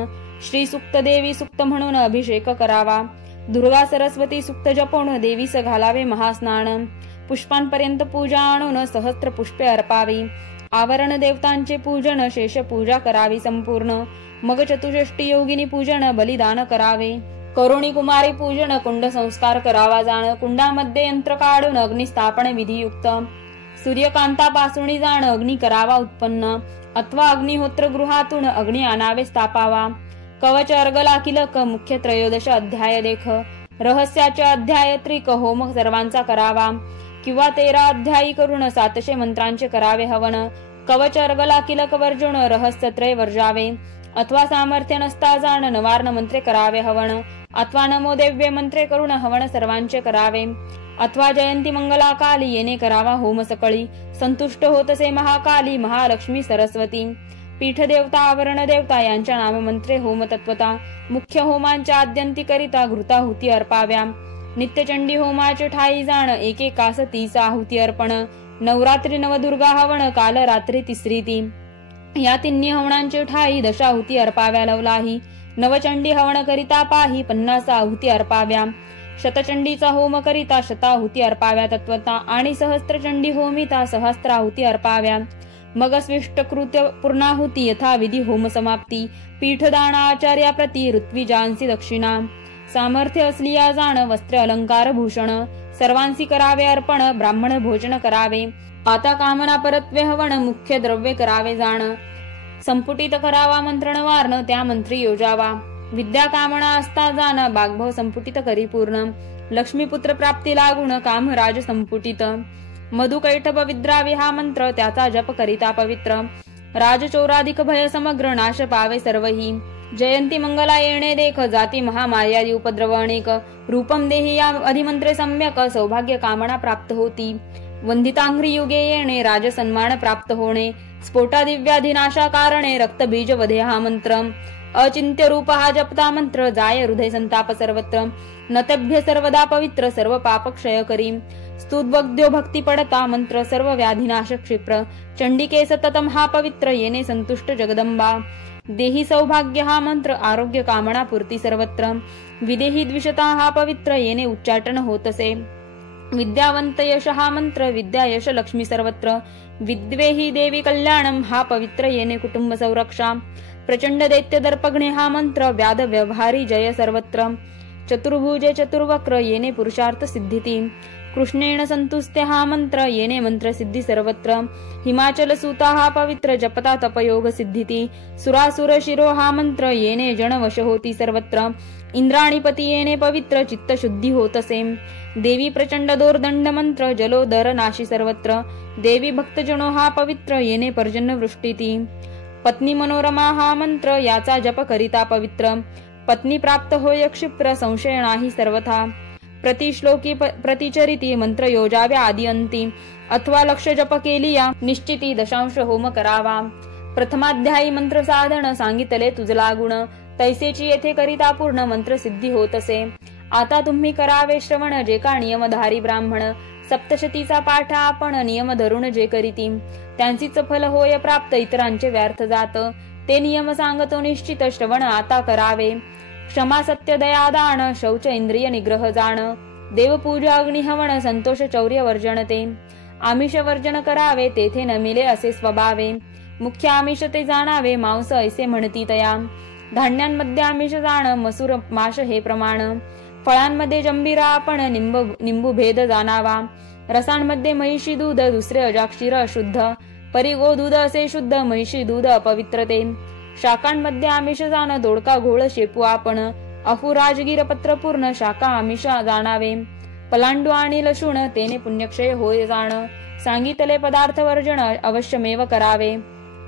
श्री सुक्त देवी सुक्त म्हणून अभिषेक करावा दुर्गा सरस्वती सुक्त जपून देवीस घालावे महास्नान पुष्पांपर्यंत पूजा आणून सहस्त्र पुष्पे अर्पावी आवरण देवतांचे पूजन शेष पूजा करावी संपूर्ण मग चतुष्षष्टी योगिनी पूजन बलिदान करावे करुणी कुमारी पूजन कुंड संस्कार करावा जाण कुंडामध्ये यंत्र काढून अग्नी स्थापन विधियुक्त सूर्यकांतापासून जाण अग्नी करावा उत्पन्न अथवा अग्निहोत्र गृहातून अग्नी आणावे स्थापावा कवच अर्गला किलक मुख्य त्रयोदश अध्याय देख रहस्याचे अध्याय त्रिक होम सर्वांचा करावा किंवा 13 अध्यायी करून 700 मंत्रांचे करावे हवन कवच अर्गला किलक वर्जुन रहस्य त्रय वर्जावे अथवा सामर्थ्य नसता जाण नवार्ण मंत्रे करावे हवन अथवा नमो दिव्य मंत्रे करून हवन सर्वांचे करावे अथवा जयंती मंगला काली येणे करावा होम सकळी संतुष्ट होतसे महाकाली महालक्ष्मी सरस्वती पीठ देवता आवरण देवता यांच्या नाममंत्रे होम तत्वता मुख्य होमांच्या आद्यंती करिता घृताहुती अर्पाव्या नित्यचंडी होमाचे ठाई जाण एकेकास 30 आहुती अर्पण नवरात्री नवदुर्गा हवन काल रात्री तिसरी ती या तिन्ही हवनांचे ठाई दशाहुती अर्पाव्या लवलाही नवचंडी हवन करिता पाही 50 आहुती अर्पाव्या शतचंडीचा होम करिता शताहुती अर्पाव्या तत्वता आणि सहस्त्रचंडी होमिता सहस्त्राहुती अर्पाव्या मग स्विष्टकृत्य पूर्णाहुती यथाविधी होम समाप्ती पीठदान आचार्या प्रती ऋत्विजांसी दक्षिणा सामर्थ्य असलिया जाण वस्त्र अलंकार भूषण सर्वांसी करावे अर्पण ब्राह्मण भोजन करावे आता कामना परत्वे हवन मुख्य द्रव्य करावे जाण संपुटित करावा मंत्रण वारण त्या मंत्री योजावा विद्या कामना असता जाण बागभव संपुटित करी पूर्ण लक्ष्मीपुत्र प्राप्ती लागुण काम राज संपुटित मधु कैटभ विद्रावी हा मंत्र त्याचा जप करिता पवित्र राजचोराधिक भय समग्र नाश पावे सर्वही जयंती मंगला येणे देख जाती महामार्यादी उपद्रव अनेक रूपम देही या अधिमंत्रे सम्यक सौभाग्य कामना प्राप्त होती वंदितांघ्री युगे येणे राज सन्मान प्राप्त होणे स्फोटा दिव्याधिनाशा कारणे रक्तबीज वधे हा मंत्र अचिंत्य रूप हा जपता मंत्र जाय हृदय संताप सर्वत्र नतभ्य सर्वदा पवित्र सर्व पाप क्षय करी स्तुद्वग्ध्यो भक्ती पडता मंत्र सर्व व्याधिनाश क्षिप्र चंडिके सततम हा पवित्र येणे संतुष्ट जगदंबा देही सौभाग्य हा मंत्र आरोग्य कामना पूर्ती सर्वत्र विदेही द्विषता हा पवित्र येणे उच्चाटन होतसे विद्यावंत यश हा मंत्र विद्या यश लक्ष्मी सर्वत्र विद्वेही देवी कल्याणम हा पवित्र येणे कुटुंब संरक्षा प्रचंड दैत्य दर्पग्ने हा मंत्र व्याध व्यवहारी जय सर्वत्र चतुर्भुजे चतुर्वक्र येणे पुरुषार्थ सिद्धिती कृष्णेन संतुस्ते हा मंत्र येणे मंत्र सिद्धी सर्वत्र हिमाचल सूता हा पवित्र जपता तपयोग सिद्धिती सुरासुर शिरो हा मंत्र येणे जन वश होती सर्वत्र इंद्राणीपती येणे पवित्र चित्त शुद्धी होतसे देवी प्रचंड दोर्दंड मंत्र जलोदर नाशी सर्वत्र देवी भक्तजनो हा पवित्र येणे पर्जन्य वृष्टीती पत्नी मनोरमा हा मंत्र याचा जप करिता पवित्र पत्नी प्राप्त होय क्षिप्र संशय नाही सर्वथा प्रतिश्लोकी प्रतिचरिती मंत्र योजाव्या आदी अंती अथवा लक्ष जप केलिया निश्चिती दशांश होम करावा प्रथमाध्यायी मंत्र साधन सांगितले तुझला गुण तैसेची येथे करिता पूर्ण मंत्र सिद्धी होतसे आता तुम्ही करावे श्रवण जे का नियमधारी ब्राह्मण सप्तशतीचा पाठ आपण नियम धरून जे करीती त्यांचीच फल होय प्राप्त इतरांचे व्यर्थ जात ते नियम सांगतो निश्चित श्रवण आता करावे क्षमा सत्य दया दान शौच इंद्रिय निग्रह जाण देवपूजा अग्निहवन संतोष चौर्य वर्जन ते आमिष वर्जन करावे तेथे न मिले असे स्वभावे मुख्य आमिष ते जाणावे मांस ऐसे म्हणती तया धान्यांमध्ये आमिष जाण मसूर माश हे प्रमाण फळांमध्ये जंबीरा आपण निंबू भेद जाणावा रसांमध्ये म्हैशी दूध दुसरे अजाक्षीर अशुद्ध परी गो दूध असे शुद्ध, म्हैशी दूध अपवित्र ते. शाखांमध्ये आमिष जाण, दोडका घोळ शेपू आपण. अफू राजगीर पत्र पूर्ण, शाखा आमिष जाणावे. पलांडू आणि लसूण, तेने पुण्यक्षय होय जाण. सांगितले पदार्थ वर्जन, अवश्यमेव करावे.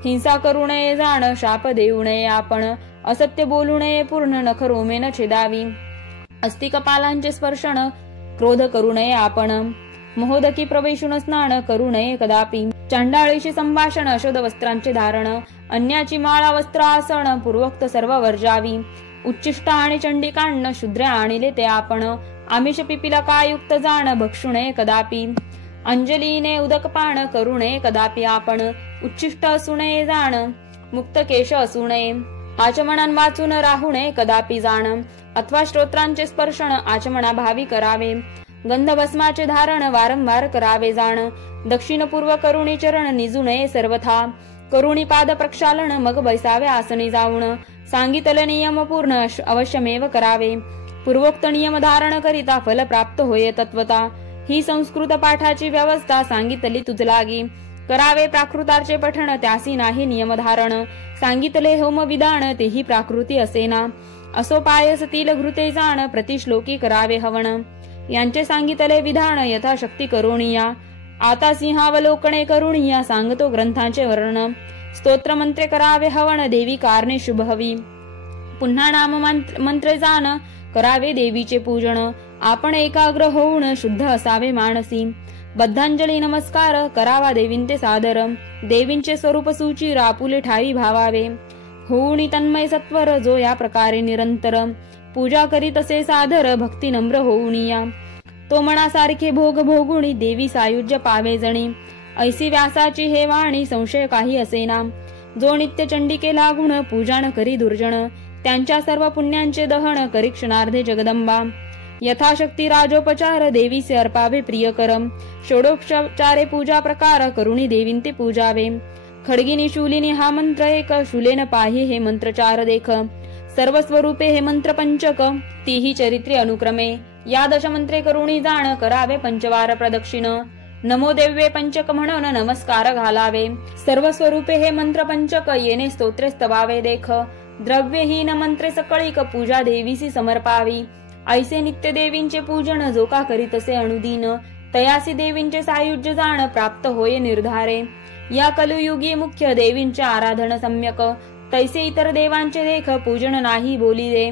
हिंसा करू नये जाण, शाप देऊ नये आपण. असत्य बोलू नये पूर्ण, नख रोमेन छेदावी. अस्तिकपालांचे स्पर्शन, क्रोध करू नये आपण. महोदकी प्रवेशून स्नान, करू नये कदापि. चांडाळीशी संभाषण, अशोध वस्त्रांचे धारण. अन्याची माळा वस्त्र आसन, पूर्वोक्त सर्व वर्जावी. उच्चिष्ट आणि चंडिकांड, शूद्र आणिले ते आपण. आमिष पिपिला कायुक्त जाण, भक्षू नये कदापि. अंजलीने उदक पान, करू नये कदापि आपण. उच्चिष्ट असू नये जाण, मुक्त केश असू नये. आचमनान वाचून राहू नये कदापि जाण. अथवा स्तोत्रांचे स्पर्शन, आचमना भावी करावे. गंधभस्माचे धारण, वारंवार करावे जाण. दक्षिण पूर्व करुणी चरण, निजू नये सर्वथा. करुणी पाद प्रक्षालन, मग बैसावे आसनी जाऊन. सांगितले नियम पूर्ण, अवश्यमेव करावे. पूर्वोक्त नियम धारण करिता, फल प्राप्त होय तत्वता. ही संस्कृत पाठाची व्यवस्था, सांगितली तुझ लागी. करावे प्राकृताचे पठण, त्यासी नाही नियम धारण. सांगितले होम विधान, तेही प्राकृती असेना. असो पायस तिल घृते जाण, प्रतिश्लोकी करावे हवण. यांचे सांगितले विधान, यथाशक्ती करुणिया. आता सिंहावलोकणे करुणिया, सांगतो ग्रंथांचे वर्ण. स्तोत्र मंत्रे करावे हवण, देवी कारणे शुभ हवी. पुन्हा नाम मंत्रे जाण, करावे देवीचे पूजन. आपण एकाग्र होऊन, शुद्ध असावे मानसी. बद्धांजली नमस्कार, करावा देवींचे सादर. देवींचे स्वरूप सूची, आपुले ठाई भावावे. होऊनी तन्मय सत्वर, जो या प्रकारे निरंतर. पूजा करीत असे सादर, भक्ती नम्र होऊनिया. तो मनासारखे भोग भोगुणी, देवी सायुज्य पावे जणी. ऐसी व्यासाची हे वाणी, संशय काही असेना. जो नित्य चंडिके लागून, पूजान करी दुर्जन. त्यांच्या सर्व पुण्यांचे दहन, करी क्षणार्धे जगदंबा. यथाशक्ती राजोपचार, देवीचे अर्पावे प्रियकरम. षोडोपचारे पूजा प्रकार, करुणी देवींते पूजावे. खडगिनी शूलिनी हा मंत्र एक, शूलेन पाही हे मंत्र चार देख. सर्व स्वरूपे हे मंत्र पंचक, तीही चरित्रे अनुक्रमे. या दशमंत्रे करुणी जाण, करावे पंचवार प्रदक्षिण. नमो देव्ये पंचक म्हणून, नमस्कार घालावे. सर्व स्वरूपे हे मंत्र पंचक, येणे स्तोत्रे स्तवावे देख. द्रव्यहीन मंत्रे सकळीक, पूजा देवीसी समर्पावी. ऐसे नित्य देवींचे पूजन, जो का करीतसे अनुदीन. तयासी देवींचे सायुज्य जाण, प्राप्त होय निर्धारे. या कलयुगी मुख्य देवींचे आराधन सम्यक. तैसे इतर देवांचे देख, पूजन नाही बोली दे.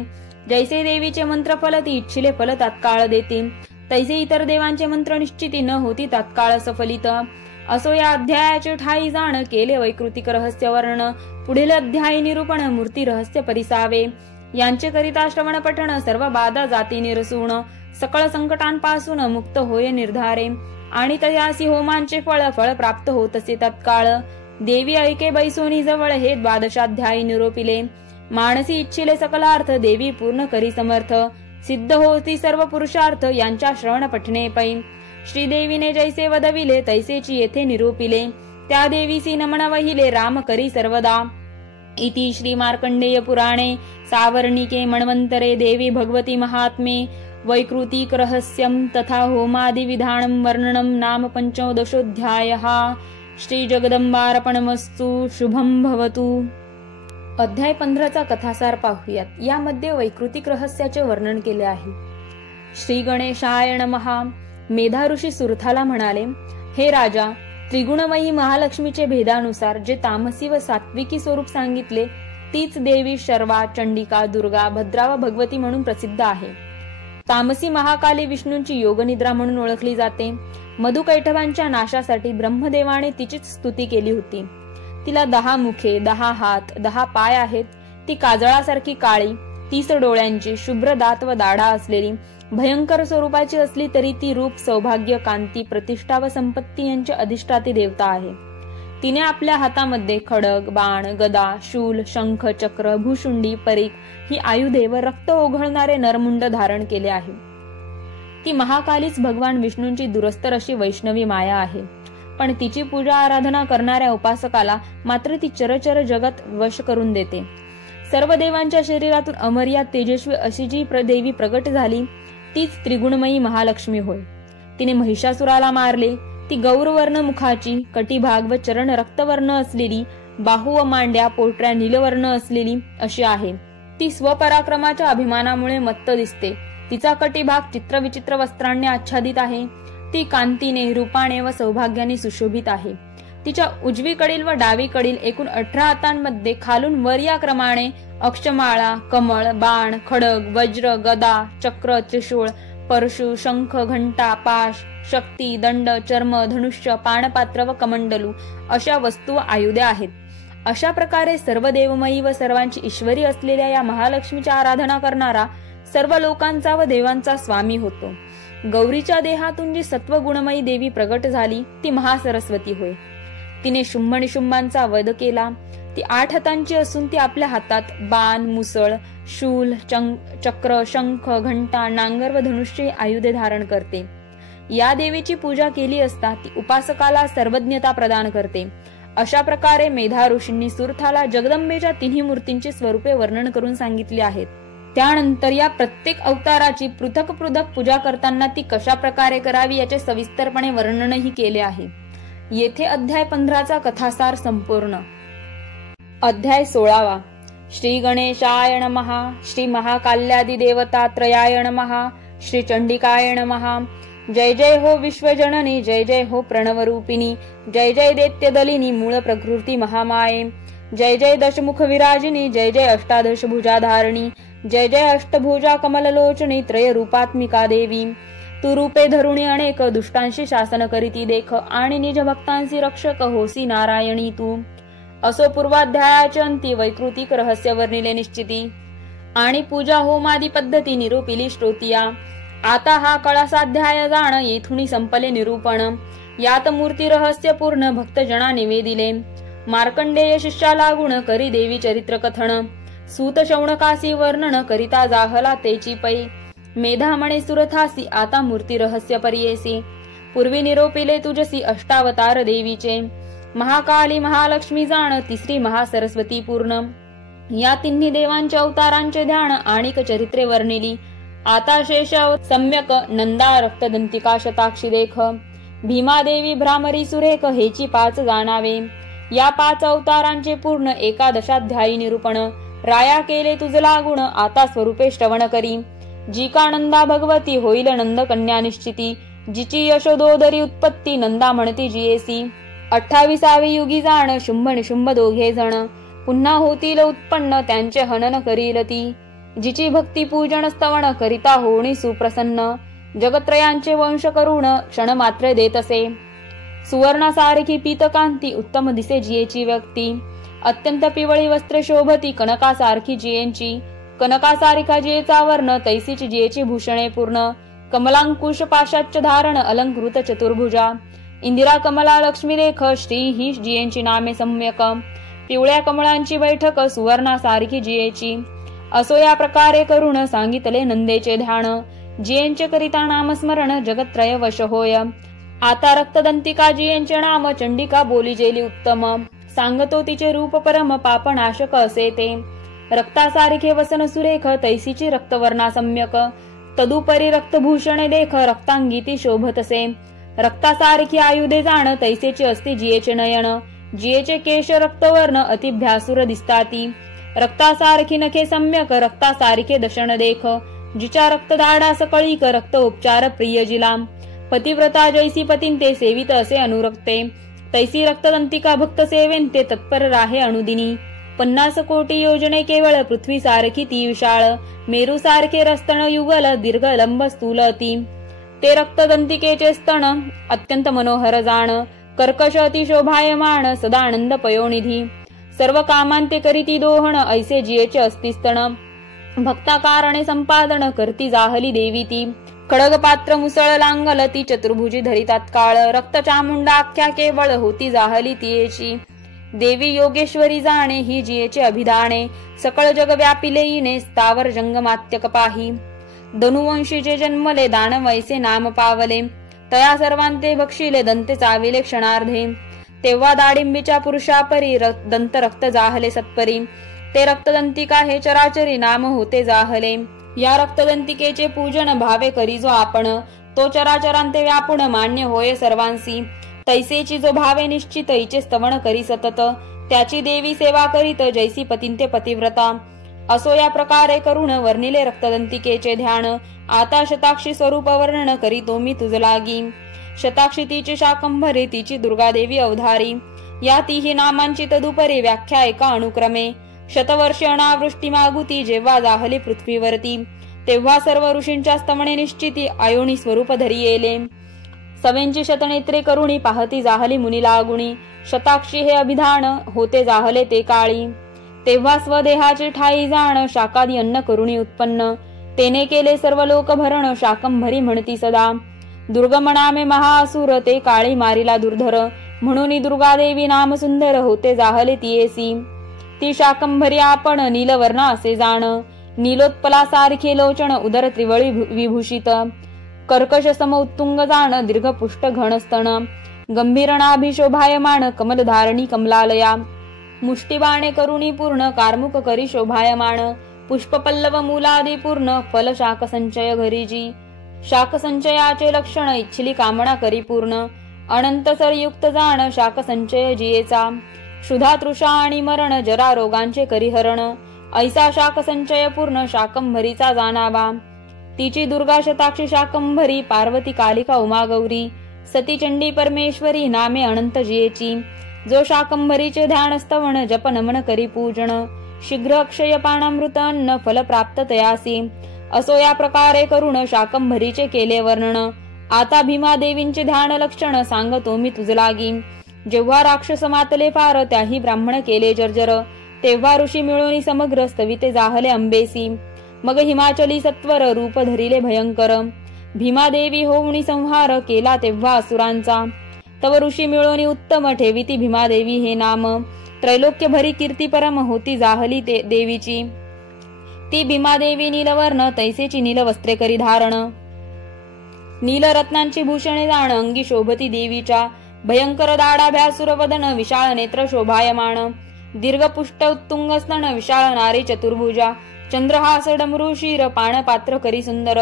जैसे देवीचे मंत्र फलती, इच्छिले फल तात्काळ देती. तैसे इतर देवांचे मंत्र निश्चिती, न होती तात्काळ सफलित. असो या अध्यायाचे ठाई जाण, केले वैकृतिक रहस्य वर्ण. पुढील अध्याय निरूपण, मूर्ती रहस्य परिसावे. यांचे करिता श्रवण पठण, सर्व बाधा जाती निरसून. सकळ संकटांपासून मुक्त होय निर्धारे. आणि तयासी होमांचे फळ प्राप्त होतसे तत्काळ. देवी ऐके बैसोनी जवळ, हे द्वादशाध्यायी निरोपिले. मानसी इच्छिले सकलार्थ, देवी पूर्ण करी समर्थ. सिद्ध होती सर्व पुरुषार्थ, यांच्या श्रवण पठणे पै. श्रीदेवीने जैसे वदविले, तैसेची येथे निरूपिले. त्या देवीसी नमन वहिले, राम करी सर्वदा. इति श्री मार्कंडेय पुराणे सावर्णिके मन्वन्तरे देवी भगवती महात्मे वैकृतिक रहस्यम तथा होमादि विधानं वर्णनं नाम पंचदशोऽध्यायः. श्री जगदंबार्पणमस्तु. शुभं भवतु. अध्याय 15चा कथासार पाहूयात. यामध्ये वैकृतिक रहस्याचे वर्णन केले आहे. श्री गणेशाय नमः. मेधा ऋषी सुरथाला म्हणाले, हे राजा, त्रिगुणमयी महालक्ष्मीचे भेदानुसार जे तामसी व सात्विकी स्वरूप सांगितले, तीच देवी शर्वा, चंडिका, दुर्गा, भद्रा व भगवती म्हणून प्रसिद्ध आहे. तामसी महाकाली विष्णूंची योगनिद्रा म्हणून ओळखली जाते. मधुकैटभांच्या नाशासाठी ब्रह्मदेवाने तिचीच स्तुती केली होती. तिला 10 मुखे, 10 हात, 10 पाय आहेत. ती काजळासारखी काळी, 30 डोळ्यांची, शुभ्र दात व दाढा असलेली, भयंकर स्वरूपाची असली तरी ती रूप, सौभाग्य, कांती, प्रतिष्ठा व संपत्ती यांची अधिष्ठाती देवता आहे. तिने आपल्या हातामध्ये खडग, बाण, गदा, शूल, शंख, चक्र, भूशुंडी, परीख ही आयुधे व रक्त ओघळणारे नरमुंड धारण केले आहे. ती महाकालीच भगवान विष्णूंची दुरस्तर अशी वैष्णवी माया आहे. पण तिची पूजा आराधना करणाऱ्या उपासकाला मात्र ती चरचर जगत वश करून देते. सर्व देवांच्या शरीरातून अमर्याद तेजस्वी अशी जी देवी प्रगट झाली, तीच त्रिगुणमयी महालक्ष्मी होय. तिने महिषासुराला मारले, ती गौरवर्ण मुखाची, कटिभाग व चरण रक्तवर्ण असलेली, बाहू व मांड्या पोटऱ्या नीलवर्ण असलेली अशी आहे. ती स्वपराक्रमाच्या अभिमानामुळे मत्त दिसते. तिचा कटिभाग चित्रविचित्र वस्त्रांनी आच्छादित आहे. ती कांतीने, रूपाने व सौभाग्याने सुशोभित आहे. तिच्या उजवीकडील व डावीकडील एकूण 18 हातांमध्ये खालून वर या क्रमाने अक्षमाळा, कमळ, बाण, खडग, वज्र, गदा, चक्र, त्रिशूळ, परशु, शंख, घंटा, पाश, शक्ती, दंड, चर्म, धनुष्य, पाणपात्र व कमंडलू अशा वस्तू व आयुधे आहेत. अशा प्रकारे सर्व देवमयी व सर्वांची ईश्वरी असलेल्या या महालक्ष्मीची आराधना करणारा सर्व लोकांचा व देवांचा स्वामी होतो. गौरीच्या देहातून जी सत्वगुणमयी देवी प्रगट झाली ती महासरस्वती होय. तिने शुंभ निशुंभांचा वध केला. ती 8 हातांची असून ती आपल्या हातात बाण, मुसळ, शूल, चक्र, शंख, घंटा, नांगर व धनुष्य आयुधे धारण करते. या देवीची पूजा केली असता ती उपासकाला सर्वज्ञता प्रदान करते. अशा प्रकारे मेधा ऋषींनी सुरथाला जगदंबेच्या तिन्ही मूर्तींची स्वरूपे वर्णन करून सांगितली आहेत. त्यानंतर या प्रत्येक अवताराची पृथक पृथक पूजा करताना ती कशा प्रकारे करावी याचे सविस्तरपणे वर्णनही केले आहे. येथे अध्याय 15चा कथासार संपूर्ण. अध्याय 16. श्री गणेशाय नमः. श्री महाकाल्यादि देवता त्रयाय नमः. श्री चंडिकाय नमः. जय जय हो विश्वजननी, जय जय हो प्रणवरूपिणी, जय जय दैत्यदलिनी, मूळ प्रकृती महामाये, जय जय दशमुख विराजिनी, जय जय अष्टादश भुजाधारिणी, जय जय अष्टभुजा कमललोचनी, त्रय रूपात्मिका देवी. तू रूपे धरुणी अनेक, दुष्टांशी शासन करीती देख, आणि निज भक्तांशी रक्षक होसी नारायणी तू. असो पूर्वाध्यायाच्या अंती वैकृतिक रहस्य वर्णिले निश्चिती, आणि पूजा होमादी पद्धती निरूपिली श्रोतिया. आता हा कळसाध्याय जाण, येथुनी संपले निरूपण. यात मूर्ती रहस्य पूर्ण भक्तजना निवेदिले. मार्कंडेय शिष्या लागून करी देवी चरित्र कथन. सूत शौनकासी वर्णन करिता जाहला तेची पै. मेधा म्हणे सुरथासी आता मूर्ती रहस्य पर्येसी. पूर्वी निरोपिले तुझसी अष्टावतार देवीचे. महाकाली महालक्ष्मी जाण, तिसरी महासरस्वती पूर्ण. या तिन्ही देवांच्या अवतारांचे ध्यान आणिक चरित्रे वर्णिली. आता शेष सम्यक नंदा रक्तदंतिका शताक्षी देख. भीमादेवी भ्रामरी सुरेख हेची 5 जाणावे. या 5 अवतारांचे पूर्ण एकादशाध्यायी निरूपण. राया केले तुझ लागुण आता स्वरूपे श्रवण करी. जी का नंदा भगवती होईल नंद कन्या निश्चिती. जिची यशोदोदरी उत्पत्ती नंदा म्हणती जियेसी. 28वी युगी जाण शुंभ निशुंभ दोघे जण. पुन्हा होतील उत्पन्न त्यांचे हनन करील ती. जिची भक्ती पूजन स्तवन करिता होणी सुप्रसन्न. जगत्रयांचे वंश करुण क्षण मात्र देत असे. सुवर्णासारखी पीतकांती उत्तम दिसे जियेची व्यक्ती. अत्यंत पिवळी वस्त्र शोभती कनकासारखी जियेंची. कनकासारिखा जियेचा वर्ण तैसीची जियेची भूषणे पूर्ण. कमलांकुश पाशाच्य धारण अलंकृत चतुर्भुजा. इंदिरा कमला लक्ष्मी रेख श्री ही जियेंची नामे सम्यक. पिवळ्या कमळांची बैठक सुवर्णासारखी जियेची. असो या प्रकारे करून सांगितले नंदेचे ध्यान. जियेंचे करिता नामस्मरण जगत्रय वश होय. आता रक्तदंतिका जियेंचे नाम चंडिका बोली जेली उत्तम. सांगतो तिचे रूप परम पापनाशक असे ते. रक्तासारखे वसन सुरेख तैसीची रक्तवर्णा सम्यक. तदुपरी रक्तभूषणे देख रक्तांगी ती शोभतसे. रक्तासारखी आयुधे जाण तैसेची असती जियेचे नयन. जियेचे केश रक्तवर्ण अतिभ्यासुर दिसताती. रक्तासारखी नखे सम्यक रक्तासारखे दशण देख. जिच्या रक्तदाडास कळीक रक्त उपचार प्रिय जिला. पतिव्रता जैसी पतींते सेवित असे अनुरक्ते. तैसी रक्तदंतिका भक्त सेवेंते तत्पर राहे अनुदिनी. 50 कोटी योजने केवळ पृथ्वी सारखी ती विशाळ. मेरू सारखे रस्तन युगल दीर्घ लंब स्थूल अति. ते रक्तदंतिकेचे स्तन अत्यंत मनोहर जाण. कर्कश अति शोभायमान सदानंद पयोनिधी. सर्व कामांते करीती दोहण ऐसे जियेचे असती स्तन. भक्ता कारणे संपादन करती जाहली देवी ती. खडग पात्र मुसळ लांगल ती चतुर्भुजी धरी तात्काळ. रक्त चामुंडा आख्या केवळ होती जाहली तियेची. देवी योगेश्वरी जाणे ही जियेचे अभिधाने. सकळ जग व्यापिले येणे स्थावर जंगमात्य कपाही. धनुवंशी जे जन्मले दानव ऐसे नाम पावले. तया सर्वांते भक्षिले दंते चाविले क्षणार्धे. तेव्हा दाडिंबीच्या पुरुषापरी दंत रक्त जाहले सत्परी. ते रक्तदंतिका हे चराचरी नाम होते जाहले. या रक्तदंतिकेचे पूजन भावे करी जो आपण. तो चराचरांते व्यापुण मान्य होय सर्वांसी. तैसेची जो भावे निश्चित हिचे स्तवन करी सतत, त्याची देवी सेवा करीत जैसी पतिंते पतिव्रता. असो या प्रकारे करून वर्णिले रक्तदंतिकेचे ध्यान. आता शताक्षी स्वरूप वर्णन करीतो मी तुझ लागी. शताक्षी तिची शाकंभरी, तिची दुर्गादेवी अवधारी. या तिही नामांची तदुपरी व्याख्या एका अनुक्रमे. शतवर्षे अनावृष्टी मागुती जेव्हा जाहली पृथ्वीवरती, तेव्हा सर्व ऋषींच्या स्तमने निश्चिती आयोनी स्वरूप धरी येले. सवेंची शतनेत्रे करुणी पाहती जाहली मुनी लागुणी. शताक्षी हे अभिधान होते जाहले ते काळी. तेव्हा स्वदेहाचे ठाई जाण शाकादी अन्न करुणी उत्पन्न. तेने केले सर्व लोक भरण शाकंभरी म्हणती सदा. दुर्गमनामे महाअसुर ते काळी मारिला दुर्धर. म्हणून दुर्गादेवी नाम सुंदर होते जाहले तियेसी. ती शाकंभरी आपण नीलवर्णा असे जाण. नीलोत्पलासारखे लोचन उदर त्रिवळी विभूषित. कर्कश सम उत्तुंग जाण दीर्घपुष्ट घनस्तन. गंभीर नाभी शोभायमान कमलधारणी कमलालया. मुष्टिबाणे करुणी पूर्ण कार्मुक करी शोभायमान. पुष्पपल्लव मूलादी पूर्ण फल शाक संचय घरीजी. शाक संचयाचे लक्षण इच्छिली कामना करी पूर्ण. अनंत सरयुक्त जाण शाक संचय जियेचा. क्षुधा तृषा आणि मरण जरा रोगांचे करिहरण. ऐसा शाक संचय पूर्ण शाकंभरीचा जाणावा. तिची दुर्गा शताक्षी शाकंभरी, पार्वती कालिका उमा गौरी. सती चंडी परमेश्वरी नामे अनंत जियेची. जो शाकंभरीचे ध्यान स्तवन जप नमन करी पूजन. शीघ्र अक्षय पानामृत अन्न फल प्राप्त तयासी. असो या प्रकारे करून शाकंभरीचे केले वर्णन. आता भीमादेवींचे ध्यान लक्षण सांगतो मी तुझ लागी. जेव्हा राक्षस मातले फार त्याही ब्राह्मण केले जर्जर. तेव्हा ऋषी मिळून समग्र स्तविते जाहले अंबेसी. मग हिमाचली सत्वर रूप धरिले भयंकर. भीमादेवी होऊनी संहार केला तेव्हा असुरांचा. तव ऋषी मिळून उत्तम ठेविती भीमादेवी हे नाम. त्रैलोक्य भरी कीर्ती परम होती जाहली देवीची. ती भीमादेवी नीलवर्ण तैसेची नील वस्त्रे करी धारण. नीलरत्नांची भूषणे जाण अंगी शोभती देवीच्या. भयंकर दाडाभ्यासुर वदन विशाळ नेत्र शोभायमान. दीर्घपुष्ट उत्तुंग स्तन विशाळ नारी चतुर्भुजा. चंद्रहास डमरू शीर पाण पात्र करी सुंदर.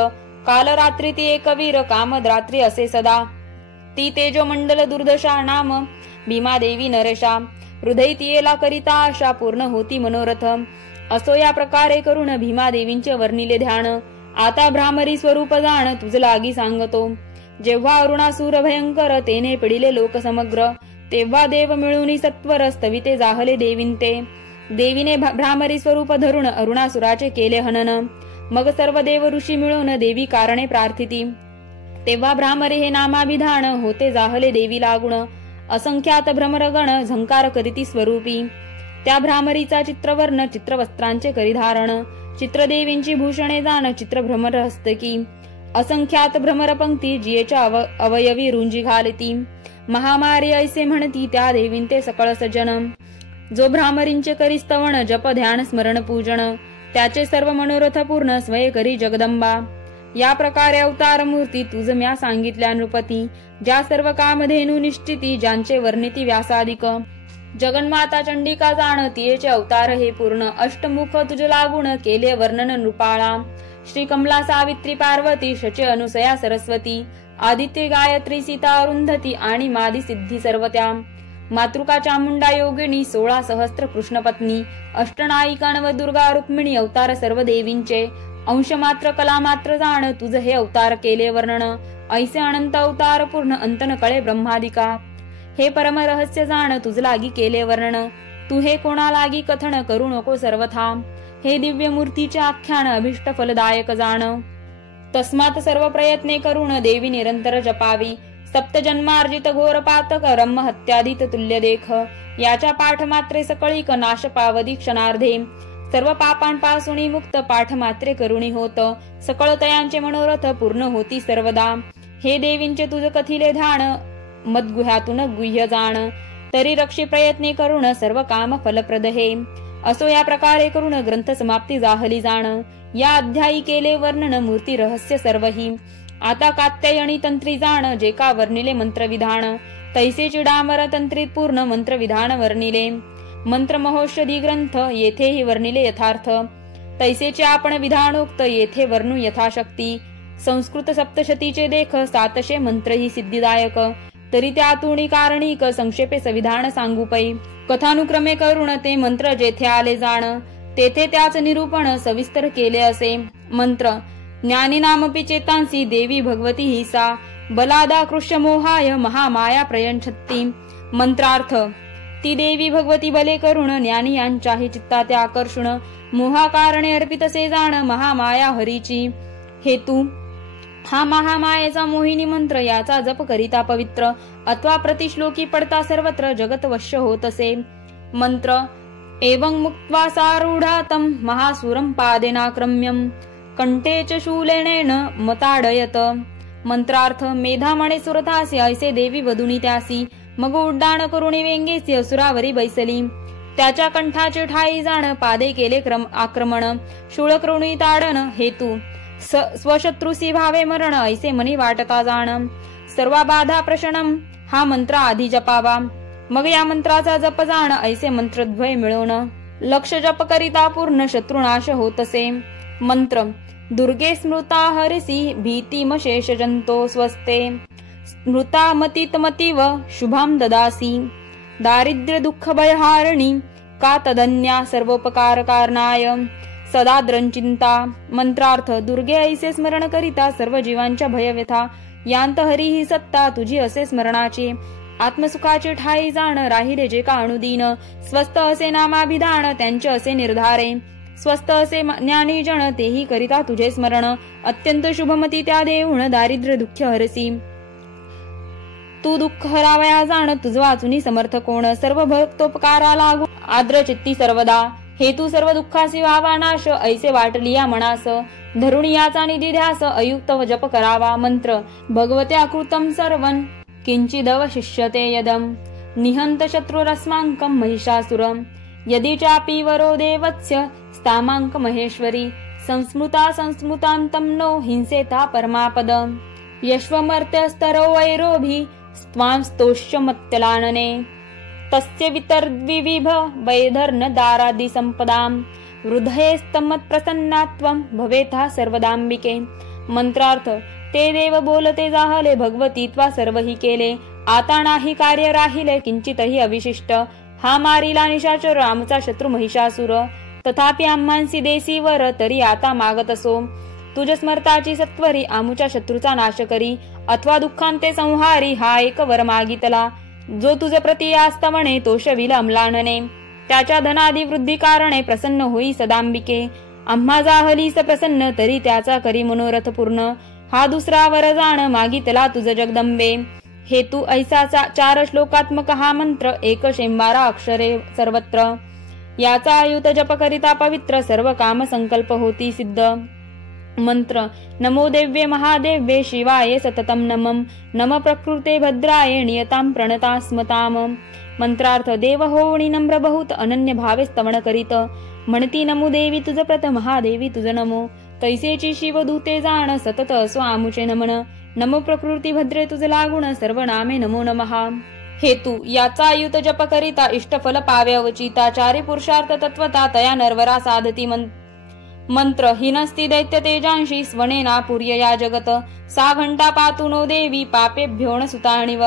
काल रात्री ती एकवीर कामद्रात्री असे सदा. ती तेजो मंडल दुर्दशा नाम भीमादेवी नरेशा. हृदय तियेला करिता आशा पूर्ण होती मनोरथ. असो या प्रकारे करून भीमादेवींचे वर्णिले ध्यान. आता भ्रामरी स्वरूप जाण तुझ लागी सांगतो. जेव्हा अरुणासूर भयंकर तेने पिडिले लोक समग्र. तेव्हा देव मिळून सत्वर स्तविते जाहले देवींते. देवीने भ्रामरी स्वरूप धरून अरुणासुराचे केले हनन. मग सर्व देव ऋषी मिळून देवी कारणे प्रार्थिती. तेव्हा भ्रामरी हे नामाभिधान होते जाहले देवी लागुण. असंख्यात भ्रमरगण झंकार करीती स्वरूपी. त्या भ्रामरीचा चित्रवर्ण चित्रवस्त्रांचे करिधारण. चित्रदेवींची भूषणे जाण चित्रभ्रमर हस्तकी. असंख्यात भ्रमर पंक्ती जियेच्या अवयवी रुंजी घालती. महामारी ऐसे म्हणती त्या देवींते सकळ सज्जन. जो भ्रामरींचे करी स्तवन जप ध्यान स्मरण पूजन. त्याचे सर्व मनोरथ पूर्ण स्वये करी जगदंबा. या प्रकारे अवतार मूर्ती तुझ म्या सांगितल्या नृपती. ज्या सर्व कामधेनु निश्चिती ज्यांचे वर्णिती व्यासादिक. जगन्माता चंडिका जाण तियेचे अवतार हे पूर्ण. अष्टमुख तुझ लागुण केले वर्णन नृपाळा. श्री कमला सावित्री पार्वती शचे अनुसया सरस्वती. आदित्य गायत्री सीता अरुंधती आणि मादी सिद्धी सर्व त्या. मातृका चामुंडा योगिनी 16 सहस्त्र कृष्णपत्नी. अष्टनायिका नव दुर्गा रुक्मिणी अवतार सर्व देवींचे. अंश मात्र कला मात्र जाण तुझ हे अवतार केले वर्णन. ऐसे अनंत अवतार पूर्ण अंतन कळे ब्रह्मादिका. हे परम रहस्य जाण तुझ लागी केले वर्णन. तू हे कोणा लागी कथन करू नको सर्वथा. हे दिव्य मूर्तीचे आख्यान अभिष्ट फलदायक जाण. तस्मात सर्व प्रयत्ने करून देवी निरंतर जपावी. सप्त जन्मार्जित घोर पातक रम्म हत्यादित तुल्य देख. याच्या पाठ मात्रे सकळीक नाश पावदी क्षणार्धे. सर्व पापांपासून मुक्त पाठ मात्रे करुणी होत. सकळ तयांचे मनोरथ पूर्ण होती सर्वदा. हे देवींचे तुझ कथिले ध्यान मदगुह्यातून गुह्य जाण. तरी रक्षी प्रयत्ने करून सर्व काम फलप्रद हे. असो या प्रकारे करून ग्रंथ समाप्ती जाहली जाण. या अध्यायी केले वर्णन मूर्ती रहस्य सर्वही. आता कात्यायनी तंत्री जाण जे का वर्णिले मंत्रविधान. तैसेची डामर तंत्रीत पूर्ण मंत्रविधान वर्णिले. मंत्र महोषधी ग्रंथ येथेही वर्णिले यथार्थ. तैसेचे आपण विधानोक्त येथे वर्णू यथाशक्ती. संस्कृत सप्तशतीचे देख 700 मंत्र ही सिद्धिदायक. तरी त्यातून कारणिक संक्षेपे संविधान सांगू पै. कथानुक्रमे करून ते मंत्र जेथे आले जाण, तेथे त्याच निरूपण सविस्तर केले असे. मंत्र ज्ञानी नामपि चेतांसी देवी भगवती ही सा, बलादा कृष्य मोहाय महामाया प्रयच्छती. मंत्रार्थ ती देवी भगवती बले करुण ज्ञानी यांच्याही चित्ताते आकर्षण, मोहाकारणे अर्पितसे जाण महामाया हरीची. हेतू हा महामायेचा मोहिनी मंत्र, याचा जप करिता पवित्र अथवा प्रतिश्लोकी पडता सर्वत्र जगत वश्य होत असे. मंत्र एवं मुक्त्वा सारूढातं महासुरं पादेनाक्रम्यं, कंठे च शूलेनेन मताडयत. मंत्रार्थ मेधामणे सुरथासी ऐसे देवी वधुनी त्यासी, मग उड्डाण करुणी वेंगेसी असुरावरी बैसली. त्याच्या कंठाचे ठाई जाण, पादे केले आक्रमण, शूळ करुणी ताडन. हेतू स्वशत्रुसी भावे मरण, ऐसे मनी वाटता जाण. सर्व बाधा प्रशनम हा मंत्र आधी जपावा, मग या मंत्राचा जप जाण, ऐसे मंत्रद्वय मिळवण. लक्ष जप करिता पूर्ण शत्रुनाश होतसे. मंत्र दुर्गे स्मृता हरिसी भीतिमशेष जंतो स्वस्ते, स्मृता मतीतमतीव शुभाम ददासी. दारिद्र्य दुःख भयहारिणी का तदन्या सर्वोपकार कारणाय, सदा द्रंचिंता. मंत्रार्थ दुर्गे ऐसे स्मरण करिता सर्व जीवांच्या भयव्यथा यांत हरी ही सत्ता तुझी असे स्मरणाचे. आत्मसुखाचे ठाई जाण, राहिले जे का अनुदीन. स्वस्त असे नामाभिधान त्यांचे असे निर्धारे, स्वस्त असे ज्ञानी जन तेही करिता तुझे स्मरण. अत्यंत शुभमती त्या देऊन दारिद्र्य दुःख हरसी. तू दुःख हरावया जाण, तुझ वाचुनी समर्थ कोण. सर्व भक्तोपकारा लागू आद्र चित्ती सर्वदा, हेतू सर्व दुःखासी व्हावा नाश, ऐसे वाटली या मनास. धरुण याचा निधी ध्यास, अयुक्त व जप करावा. मंत्र भगवत्या कृतं सर्वं किंचिदव शिष्यते यदम, निहंत शत्रुरस्मांकं महिषासुरं, यदि चापि वरो देवस्य स्तामांक महेश्वरी. संस्मृता संस्मृतांतं नो हिंसेता परमापद, यश्वमर्त्यस्तरो वैरोभि त्वां स्तोष्यमत्यलानने. तस्य वितर्द्विविभ वैधर्न दारादि संपदां, हृदयेस्तमत्प्रसन्नात्वं भवेथा सर्वदांबिके. मंत्रार्थ ते देव बोलते जाहले, भगवती त्वा सर्वही केले. आता नाही कार्य राहिले किंचितही अविशिष्ट. हा मारिला निशाचर आमचा शत्रू महिषासुर, तथापि आम्हांसी देसी वर तरी आता मागत असो. तुझ स्मरताची सत्वरी आमुच्या शत्रूचा नाश करी, अथवा दुःखांते संहारी हा एक वर मागितला. जो तुझ प्रति आस्तवणे तोषविल अमलानने, त्याच्या धनादी वृद्धी कारणे प्रसन्न होई सदांबिके. आम्हा जाहलीस प्रसन्न तरी त्याचा करी मनोरथ पूर्ण. हा दुसरा वर जाण मागितला तुझ जगदंबे. हेतू ऐसा 4 श्लोकात्मक हा मंत्र, 1 शेंबारा अक्षरे सर्वत्र. याचा आयुत जप करिता पवित्र सर्व काम संकल्प होती सिद्ध. मंत्र नमो देव्ये महादेव्ये शिवाय सततम नमम, नम प्रकृते भद्राय नियतां प्रणता स्मताम. मंत्रार्थ देव होऊनी नम्र बहुत अनन्य भावे स्तवन करीत, म्हणती नमो देवी तुझ प्रत महादेवी तुझ नमो. तैसेची शिवदूते जाण सतत असो आमुचे नमन, नमो प्रकृती भद्रे तुझ लागुण सर्व नामे नमो नमः. हेतू याचा आयुत जप करिता इष्टफल पावे अवचिता. 4 पुरुषार्थ तत्वता तया नरवरा साधती. मंत्र हिनस्ति दैत्य तेजांशी स्वनेना पूर्य या जगत, 6 घंटा पातु नो देवी पापेभ्यो न सुताणिव.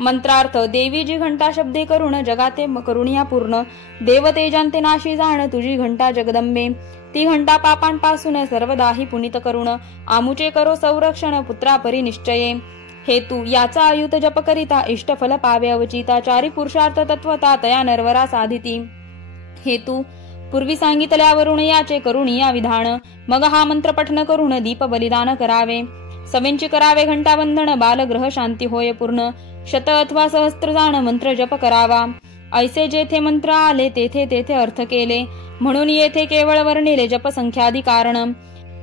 मंत्रार्थ देवी जी घंटा शब्दे करुण जगाते करुणिया पूर्ण, देव तेजांते नाशी जाण तुझी घंटा जगदंबे. ती घंटा पापांपासून सर्वदाही पुनित करुण, आमुचे करो संरक्षण पुत्रापरी निश्चये. हेतू याचा आयुत जप करिता इष्टफल पावे अवचिता. 4 पुरुषार्थ तत्वता तया नरवरा साधिती. हेतू पूर्वी सांगितल्यावरून याचे करुणिया विधान. मग हा मंत्र पठन करून दीप बलिदान करावे. सवेंची करावे घंटाबंधन, बालग्रह शांती होय पूर्ण. शत अथवा सहस्त्र जाण मंत्र जप करावा. ऐसे जेथे मंत्र आले तेथे तेथे अर्थ केले, म्हणून येथे केवळ वर्णिले जप संख्यादी कारण.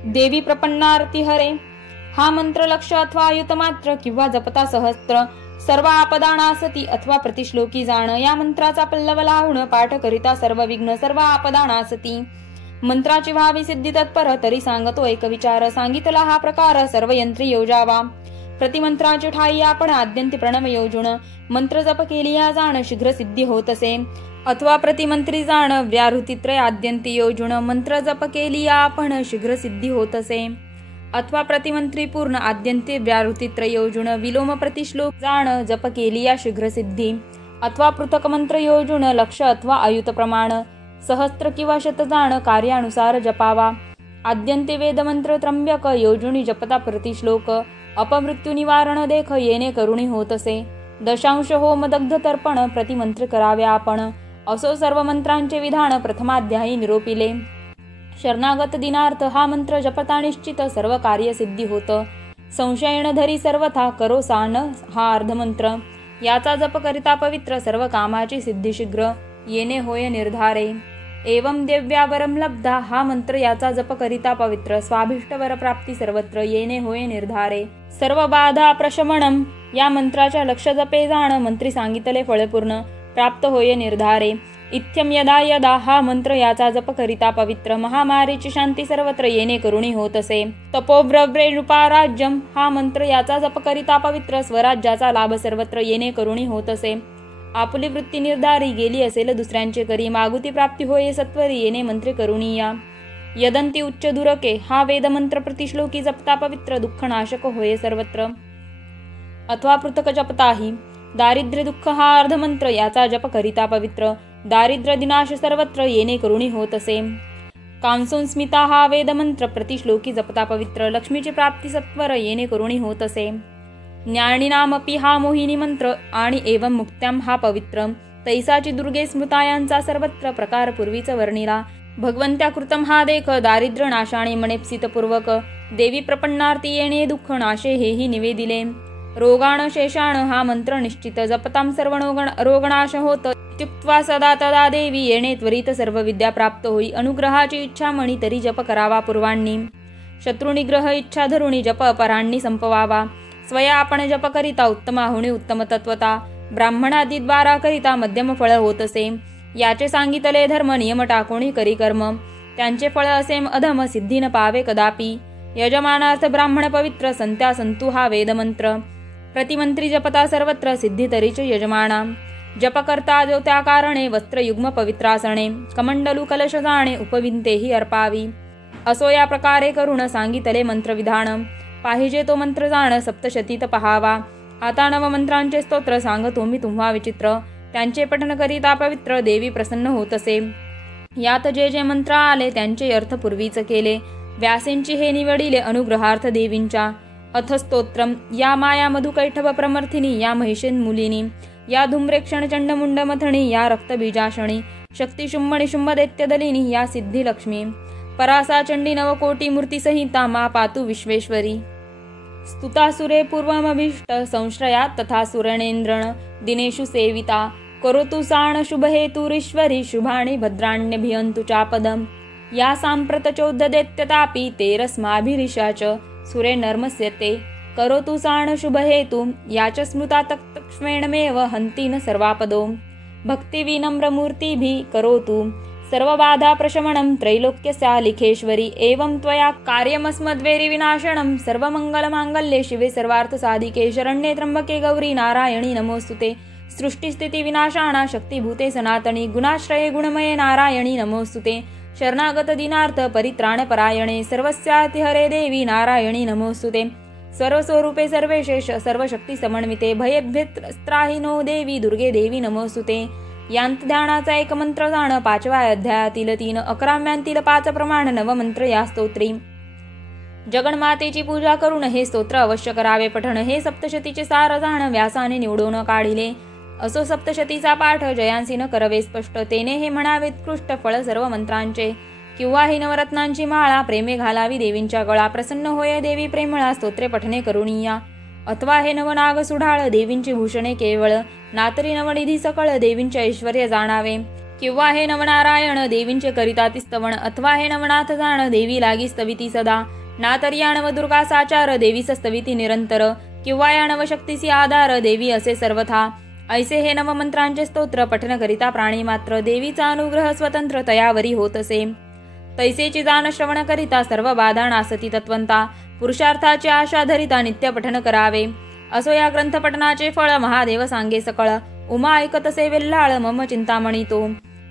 देवी प्रपन्नारती हरे हा मंत्र लक्ष अथवा आयुत मात्र किंवा जपता सहस्त्र. सर्व आपदानासती अथवा प्रतिश्लोकी जाण. या मंत्राचा पल्लव लावून पाठ करिता सर्व विघ्न सर्व आपदानासती. मंत्राची व्हावी सिद्धी तत्पर तरी सांगतो एक विचार. सांगितला हा प्रकार सर्व यंत्री योजावा. प्रतिमंत्राची ठाई आपण आद्यंती प्रणव योजुन. मंत्र जप केली या जाण शीघ्र सिद्धी होत असे. अथवा प्रतिमंत्री जाण व्याहृतित्रय आद्यंती योजुन. मंत्र जप केली या आपण शीघ्र सिद्धी होत असे. अथवा प्रतिमंत्री पूर्ण आद्यंती व्यावृत्ती त्रयोजुण विलोम प्रतिश्लोक जाण जप केलिया शीघ्र सिद्धी अथवा पृथक मंत्र योजुण लक्ष अथवा आयुत प्रमाण सहस्त्र किंवा शत जाण कार्यानुसार जपावा. आद्यंती वेदमंत्र त्र्यंबक योजुनी जपता प्रतिश्लोक अपमृत्यू निवारण देख येणे करुणी होत असे. दशांश होम दग्ध तर्पण प्रतिमंत्र करावे आपण असो सर्व मंत्रांचे विधान प्रथमाध्यायी निरोपिले. शरणागत दिनार्थ हा मंत्र जपता निश्चित सर्व कार्य सिद्धी होत. संशयन धरी सर्वथा करो सान हा अर्धमंत्र याचा जप करिता पवित्र सर्व कामाची सिद्धी शीघ्र येणे होय निर्धारे. एवं दिव्यावरम लब्धा हा मंत्र याचा जप करिता पवित्र स्वाभिष्ट वर प्राप्ती सर्वत्र येणे होय निर्धारे. सर्व बाधा प्रशमनम या मंत्राच्या लक्ष जपे जाण मंत्री सांगितले फळपूर्ण प्राप्त होय निर्धारे. इत्यम यदा यदा हा मंत्र याचा जप करिता पवित्र महामारीची शांती सर्वत्र येणे करुणी होत असे. तपोव्रव्रेणुपाराज्यम हा मंत्र याचा जप करिता पवित्र स्वराज्याचा लाभ सर्वत्र येणे करुणी होत असे. आपुली वृत्ती निर्धारी गेली असेल दुसऱ्यांचे करी मागुती प्राप्ती होय सत्वरी येणे मंत्रे करुणीया. यदंती उच्च दुरके हा वेदमंत्र प्रतिश्लोकी जपता पवित्र दुःखनाशक होय सर्वत्र अथवा पृथक जपताही. दारिद्र्य दुःख हा अर्धमंत्र याचा जप करिता पवित्र दारिद्र्य दिनाश सर्वत्र येणे करुणी होत असे. कांसोस्मिता हा वेदमंत्र प्रतिश्लोकी जपता पवित्र लक्ष्मीची प्राप्ती सत्वर येणे करुणी होत असे. ज्ञानिनामपि हा मोहिनी मंत्र आणि एवं मुक्त्याम हा पवित्र तैसाची दुर्गे स्मृता यांचा सर्वत्र प्रकार पूर्वीच वर्णिला. भगवंत्या कृतम हा देख दारिद्र्य नाशाने मनेप्सितपूर्वक देवी प्रपन्नार्थी येणे दुःख नाशे हेही निवेदिले. रोगाण शेषाण हा मंत्र निश्चित जपताम सर्व रोगनाश होत इत्युक्त्वा सदा तदा देवी येणे त्वरित सर्व विद्या प्राप्त होई. अनुग्रहाची इच्छा मणी तरी जप करावा पूर्वांनी शत्रुनिग्रह इच्छा धरुणी जप अपरांनी संपवावा. स्वया आपण जप करिता उत्तमा होणे उत्तम तत्वता ब्राह्मणादी द्वारा करिता मध्यम फळ होत असे. याचे सांगितले धर्म नियम टाकोणी करी कर्म त्यांचे फळ असेम अधम सिद्धी न पावे कदापि. यजमानार्थ ब्राह्मण पवित्र संत्या संतु हा वेदमंत्र प्रतिमंत्री जपता सर्वत्र सिद्धी तरीच यजमाना. जप करता जो त्या कारणे वस्त्र युग्म पवित्रासणे कमंडलू कलश जाणे उपविंतेही अर्पावी. असो या प्रकारे करुण सांगितले मंत्रविधान पाहिजे तो मंत्र जाण सप्तशतीत पहावा. आता नवमंत्रांचे स्तोत्र सांगतो मी तुम्हा विचित्र त्यांचे पठन करिता पवित्र देवी प्रसन्न होत असे. यात जे जे मंत्र आले त्यांचे अर्थ पूर्वीच केले. व्यासेंची हे निवडिले अनुग्रहार्थ देवींच्या. अथ स्तोत्रम या माया मधुकैठव प्रमर्थिनी या महिषेन मुलिनी या धूम्रेक्षण चंडमुंड मथणी या रक्तबीजाशणी शक्ती शुंभणी शुंभ दैत्यदलिनी या सिद्धी लक्ष्मी परासा चंडी नवकोटी मूर्ती संहिता मा पातु विश्वेश्वरी. स्तुतासुरे पूर्वमभीष्ट संश्रया तथा सुरणेंद्रण दिनेषु सेविता करोतु साण शुभहेतुरीश्वरी शुभाणि भद्राण्यभियन्तु चापदम या सांप्रतचोद्यदेत्यतापि तेरस्माभिरिषाच सुरे नर्मस्यते करोतु साण शुभहेतु याच स्मृता तत्क्षमेणमेव हन्ति न सर्वापदो भक्तिविनम्रमूर्तिभिः करोतु सर्वबाधा प्रशमनं त्रैलोक्यस्या लिखेश्वरी. एवं त्वया कार्यमस्मद्वेरि विनाशनं सर्वमंगलमांगल्ये शिवे सर्वार्थसाधिके शरण्ये त्र्यंबके गौरी नारायणी नमोस्तुते. सृष्टिस्थिती विनाशाना शक्तिभूते सनातनी गुणाश्रये गुणमये नारायणी नमोस्तुते. शरणागत दिनार्थ परित्राणपरायणे सर्वस्यातिहरे देवी नारायणी नमोस्तुते. सर्वस्वरूपे सर्वेशेष सर्वशक्ती समन्विते भयभ्यस्त्राहिनो देवी दुर्गे देवी नमोस्तुते. यांत ध्यानाचा एक मंत्र जाण 5व्या अध्यायातील 3 11व्यांतील 5 प्रमाण नवमंत्र या स्तोत्री. जगन्मातेची पूजा करून हे स्तोत्र अवश्य करावे पठण. हे सप्तशतीचे सार जाण व्यासाने निवडून काढिले. असो सप्तशतीचा पाठ जयांसी न करवे स्पष्ट तेने हे म्हणावेत कृष्ट फळ सर्व मंत्रांचे किंवा ही नवरत्नांची माळा प्रेमे घालावी देवींच्या गळा. प्रसन्न होय देवी प्रेमळा स्तोत्रे पठणे करुणीया. अथवा हे नवनाग सुढाळ देवींची भूषणे केवळ नातरी नवनिधी सकळ देवींचे ऐश्वर्य जाणावे. किंवा हे नवनारायण देवींचे करिता स्तवन अथवा हे नवनाथ जाण देवी लागी स्तविती सदा नातरी या नवदुर्गा साचार देवीस स्तविती निरंतर. किंवा या नवशक्तीसी आधार देवी असे सर्वथा. ऐसे हे नवमंत्रांचे स्तोत्र पठन करिता प्राणी मात्र देवीचा अनुग्रह स्वतंत्र तयावरी होत असे. तैसेची जाण श्रवण करिता सर्व बाधा नासती तत्वंता पुरुषार्थाची आशा धरिता नित्य पठन करावे. असो या ग्रंथ पठनाचे फळ महादेव सांगे सकळ. उमा ऐकतसे वेल्हाळ मम चिंतामणी तो.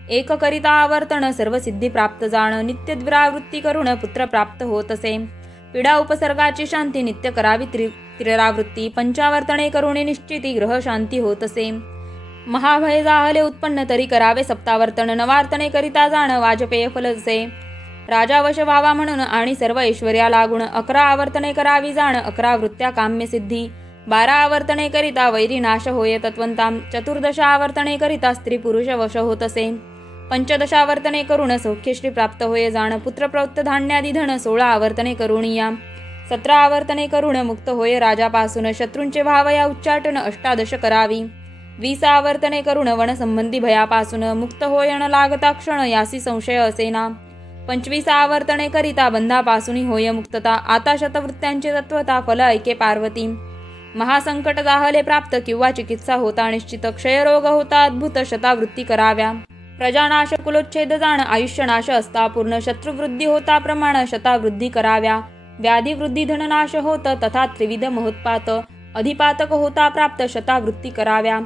एक करिता आवर्तन सर्व सिद्धी प्राप्त जाण नित्य द्विरावृत्ती करून पुत्र प्राप्त होत असे. पीडा उपसर्गाची शांती नित्य करावी त्रिरावृत्ती, पंचावर्तने करुणी निश्चिती ग्रह शांती होत असे. महाभय जाहले उत्पन्न तरी करावे सप्तावर्तन, नवार्तने करिता जाण वाजपेय फलसे. राजा वश व्हावा म्हणून आणि सर्व ऐश्वर्या लागून, 11 आवर्तने करावी जाण 11 वृत्त्या काम्य सिद्धी. 12 आवर्तने करिता वैरी नाश होय तत्वंताम, 14 आवर्तने करिता स्त्री पुरुष वश होत असे. 15 आवर्तने करून सौख्यश्री प्राप्त होय जाण, पुत्र प्रवृत्त धान्यादी धन 16 आवर्तने करुणिया. 17 आवर्तने करून मुक्त होय राजापासून, शत्रूंचे व्हावया उच्चाटन 18 करावी. 20 आवर्तने करून वन संबंधी भयापासून, मुक्त होय न लागता क्षण यासी संशय असेना. 25 आवर्तने करिता बंधापासून होय मुक्तता, आता शतवृत्त्यांचे तत्वता फल ऐके पार्वती. महासंकट जाहले प्राप्त किंवा चिकित्सा होता निश्चित, क्षयरोग होता अद्भुत शतावृत्ती कराव्या. प्रजानाश कुलोच्छेद जाण आयुष्यनाश असता पूर्ण, शत्रुवृद्धी होता प्रमाण शतावृद्धी कराव्या. व्याधिवृद्धी धननाश होत तथा त्रिविध महोत्पात, अधिपातक होता प्राप्त शतावृत्ती कराव्या.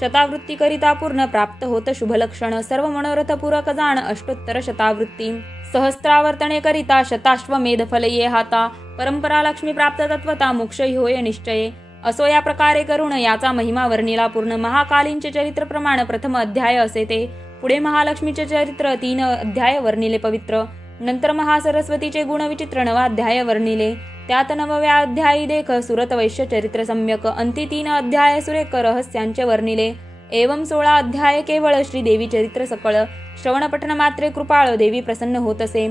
शतावृत्ती करिता पूर्ण प्राप्त होत शुभलक्षण, सर्व मनोरथ पूरक जाण अष्टोत्तर शतावृत्ती. सहस्त्रावर्तने करिता शताश्वमेध फल ये हाता, परंपरा लक्ष्मी प्राप्त तत्वता मोक्षही होय निश्चये. असो या प्रकारे करून याचा महिमा वर्णिला पूर्ण. महाकालींचे चरित्र प्रमाण प्रथम अध्याय असे ते. पुढे महालक्ष्मीचे चरित्र 3 अध्याय वर्णिले पवित्र. नंतर महासरस्वतीचे गुण विचित्र 9 अध्याय वर्णिले. त्यात 9व्या अध्यायी देख सुरत वैश्य चरित्र सम्यक, अंती 3 अध्याय सुरेख रहस्यांचे वर्णिले. एवं 16 अध्याय केवळ श्रीदेवी चरित्र सकळ, श्रवण पठन मात्रे कृपाळ देवी प्रसन्न होत असे.